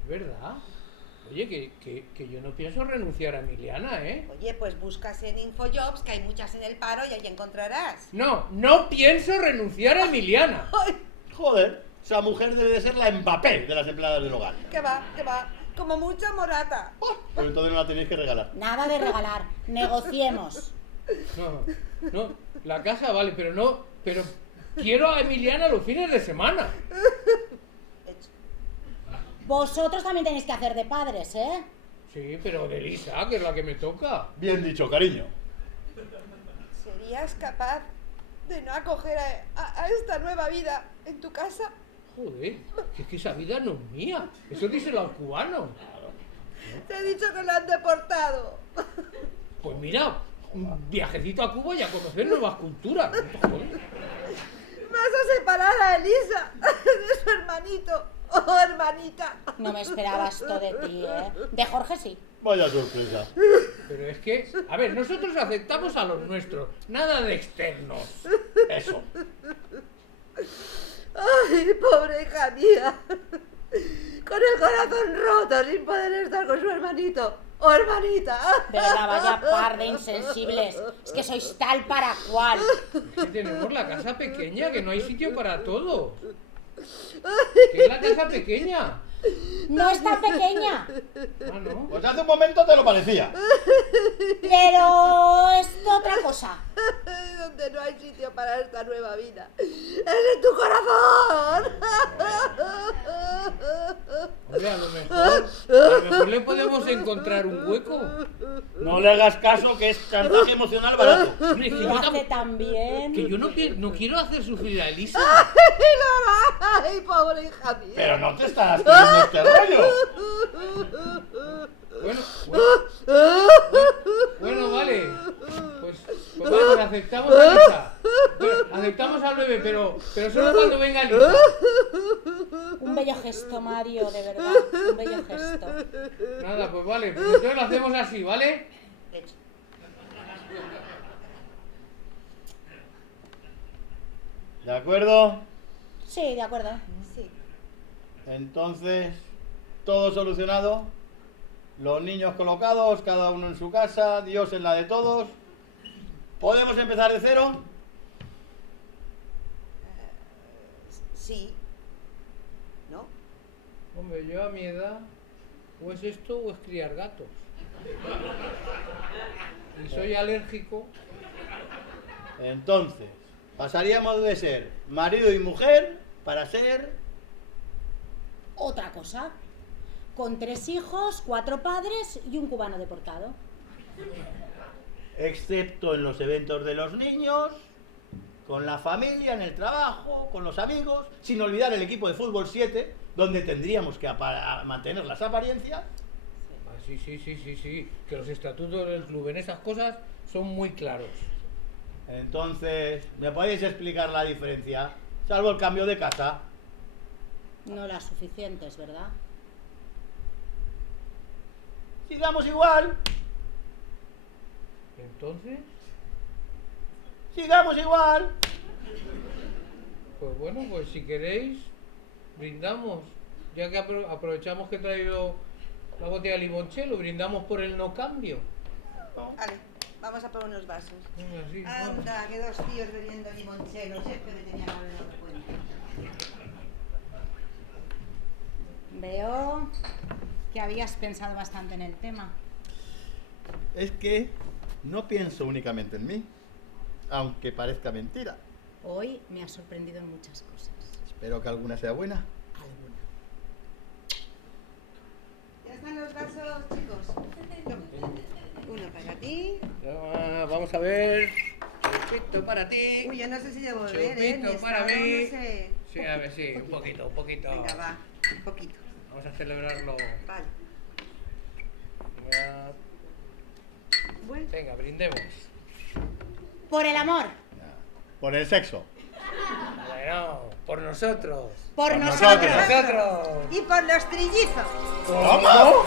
Es verdad. Oye, que yo no pienso renunciar a Emiliana, ¿eh? Oye, pues buscas en Infojobs, que hay muchas en el paro y ahí encontrarás. No pienso renunciar a Emiliana. ¡Ay! Joder, esa mujer debe de ser la Mbappé de las empleadas del hogar. Que va, como mucha morata. Pues entonces no la tenéis que regalar. Nada de regalar, negociemos. No, la casa vale, pero quiero a Emiliana los fines de semana. Hecho. Vosotros también tenéis que hacer de padres, ¿eh? Sí, pero de Elisa, que es la que me toca. Bien dicho, cariño. ¿Serías capaz de no acoger a esta nueva vida en tu casa? Joder, es que esa vida no es mía. Eso díselo al cubano. Te he dicho que lo han deportado. Pues mira, un viajecito a Cuba y a conocer nuevas culturas. Joder. Vas a separar a Elisa de su hermanito o hermanita. No me esperaba esto de ti, ¿eh? De Jorge sí. Vaya sorpresa. Pero es que, a ver, nosotros aceptamos a los nuestros, nada de externos. Eso. Ay, pobre hija mía. Con el corazón roto sin poder estar con su hermanito o hermanita. De verdad, vaya par de insensibles. Es que sois tal para cual. Es que tenemos la casa pequeña, que no hay sitio para todos. ¿Qué es la casa pequeña? No es tan pequeña, Ah, ¿no? Pues hace un momento te lo parecía. pero es otra cosa. Donde no hay sitio para esta nueva vida. ¡Es en tu corazón! Hombre, a lo mejor le podemos encontrar un hueco. No le hagas caso, que es chantaje emocional barato. Hombre, es que Lo yo, hace tan bien. que yo no quiero hacer sufrir a Elisa. ¡Ay, pobre hija mía! Pero no te estás creyendo este rollo. Bueno, vale. Pues vale, aceptamos a Elisa. Aceptamos al bebé, pero solo cuando venga Elisa. Un bello gesto, Mario, de verdad. Un bello gesto. Nada, pues vale, pues entonces lo hacemos así, ¿vale? Hecho. ¿De acuerdo? Sí, de acuerdo. Sí. Entonces, todo solucionado. Los niños colocados, cada uno en su casa, Dios en la de todos. ¿Podemos empezar de cero? Sí. ¿No? Hombre, yo a mi edad, o es esto o es criar gatos. Y soy alérgico. Entonces, pasaríamos de ser marido y mujer para ser... Otra cosa. Con 3 hijos, 4 padres y un cubano deportado. Excepto en los eventos de los niños, con la familia, en el trabajo, con los amigos, sin olvidar el equipo de fútbol 7, donde tendríamos que mantener las apariencias. Ah, sí, que los estatutos del club en esas cosas son muy claros. Entonces, ¿me podéis explicar la diferencia? Salvo el cambio de casa. No las suficientes, ¿verdad? Sigamos igual, Entonces, sigamos igual. Pues bueno, pues si queréis, brindamos. Ya que aprovechamos que he traído la botella de limoncello, brindamos por el no cambio. Vale, vamos a por unos vasos. Venga, sí, vamos. Anda, que dos tíos bebiendo limonchelo, siempre me tenía que haber dado cuenta. Veo que habías pensado bastante en el tema. Es que no pienso únicamente en mí, aunque parezca mentira. Hoy me has sorprendido en muchas cosas. Espero que alguna sea buena. Alguna. ¿Ya están los vasos, chicos? Toma. Uno para ti. Vamos a ver. Chupito para ti. Uy, yo no sé si debo beber, ¿eh? Chupito Ni para estado, mí. no sé. Sí, a ver, sí, un poquito. Venga, va, un poquito. Vamos a celebrarlo. Vale. Venga, Bueno, venga, brindemos. Por el amor. Por el sexo. Bueno, por nosotros. Por Por nosotros. nosotros. ¡Nosotros! y por los trillizos. ¿Cómo?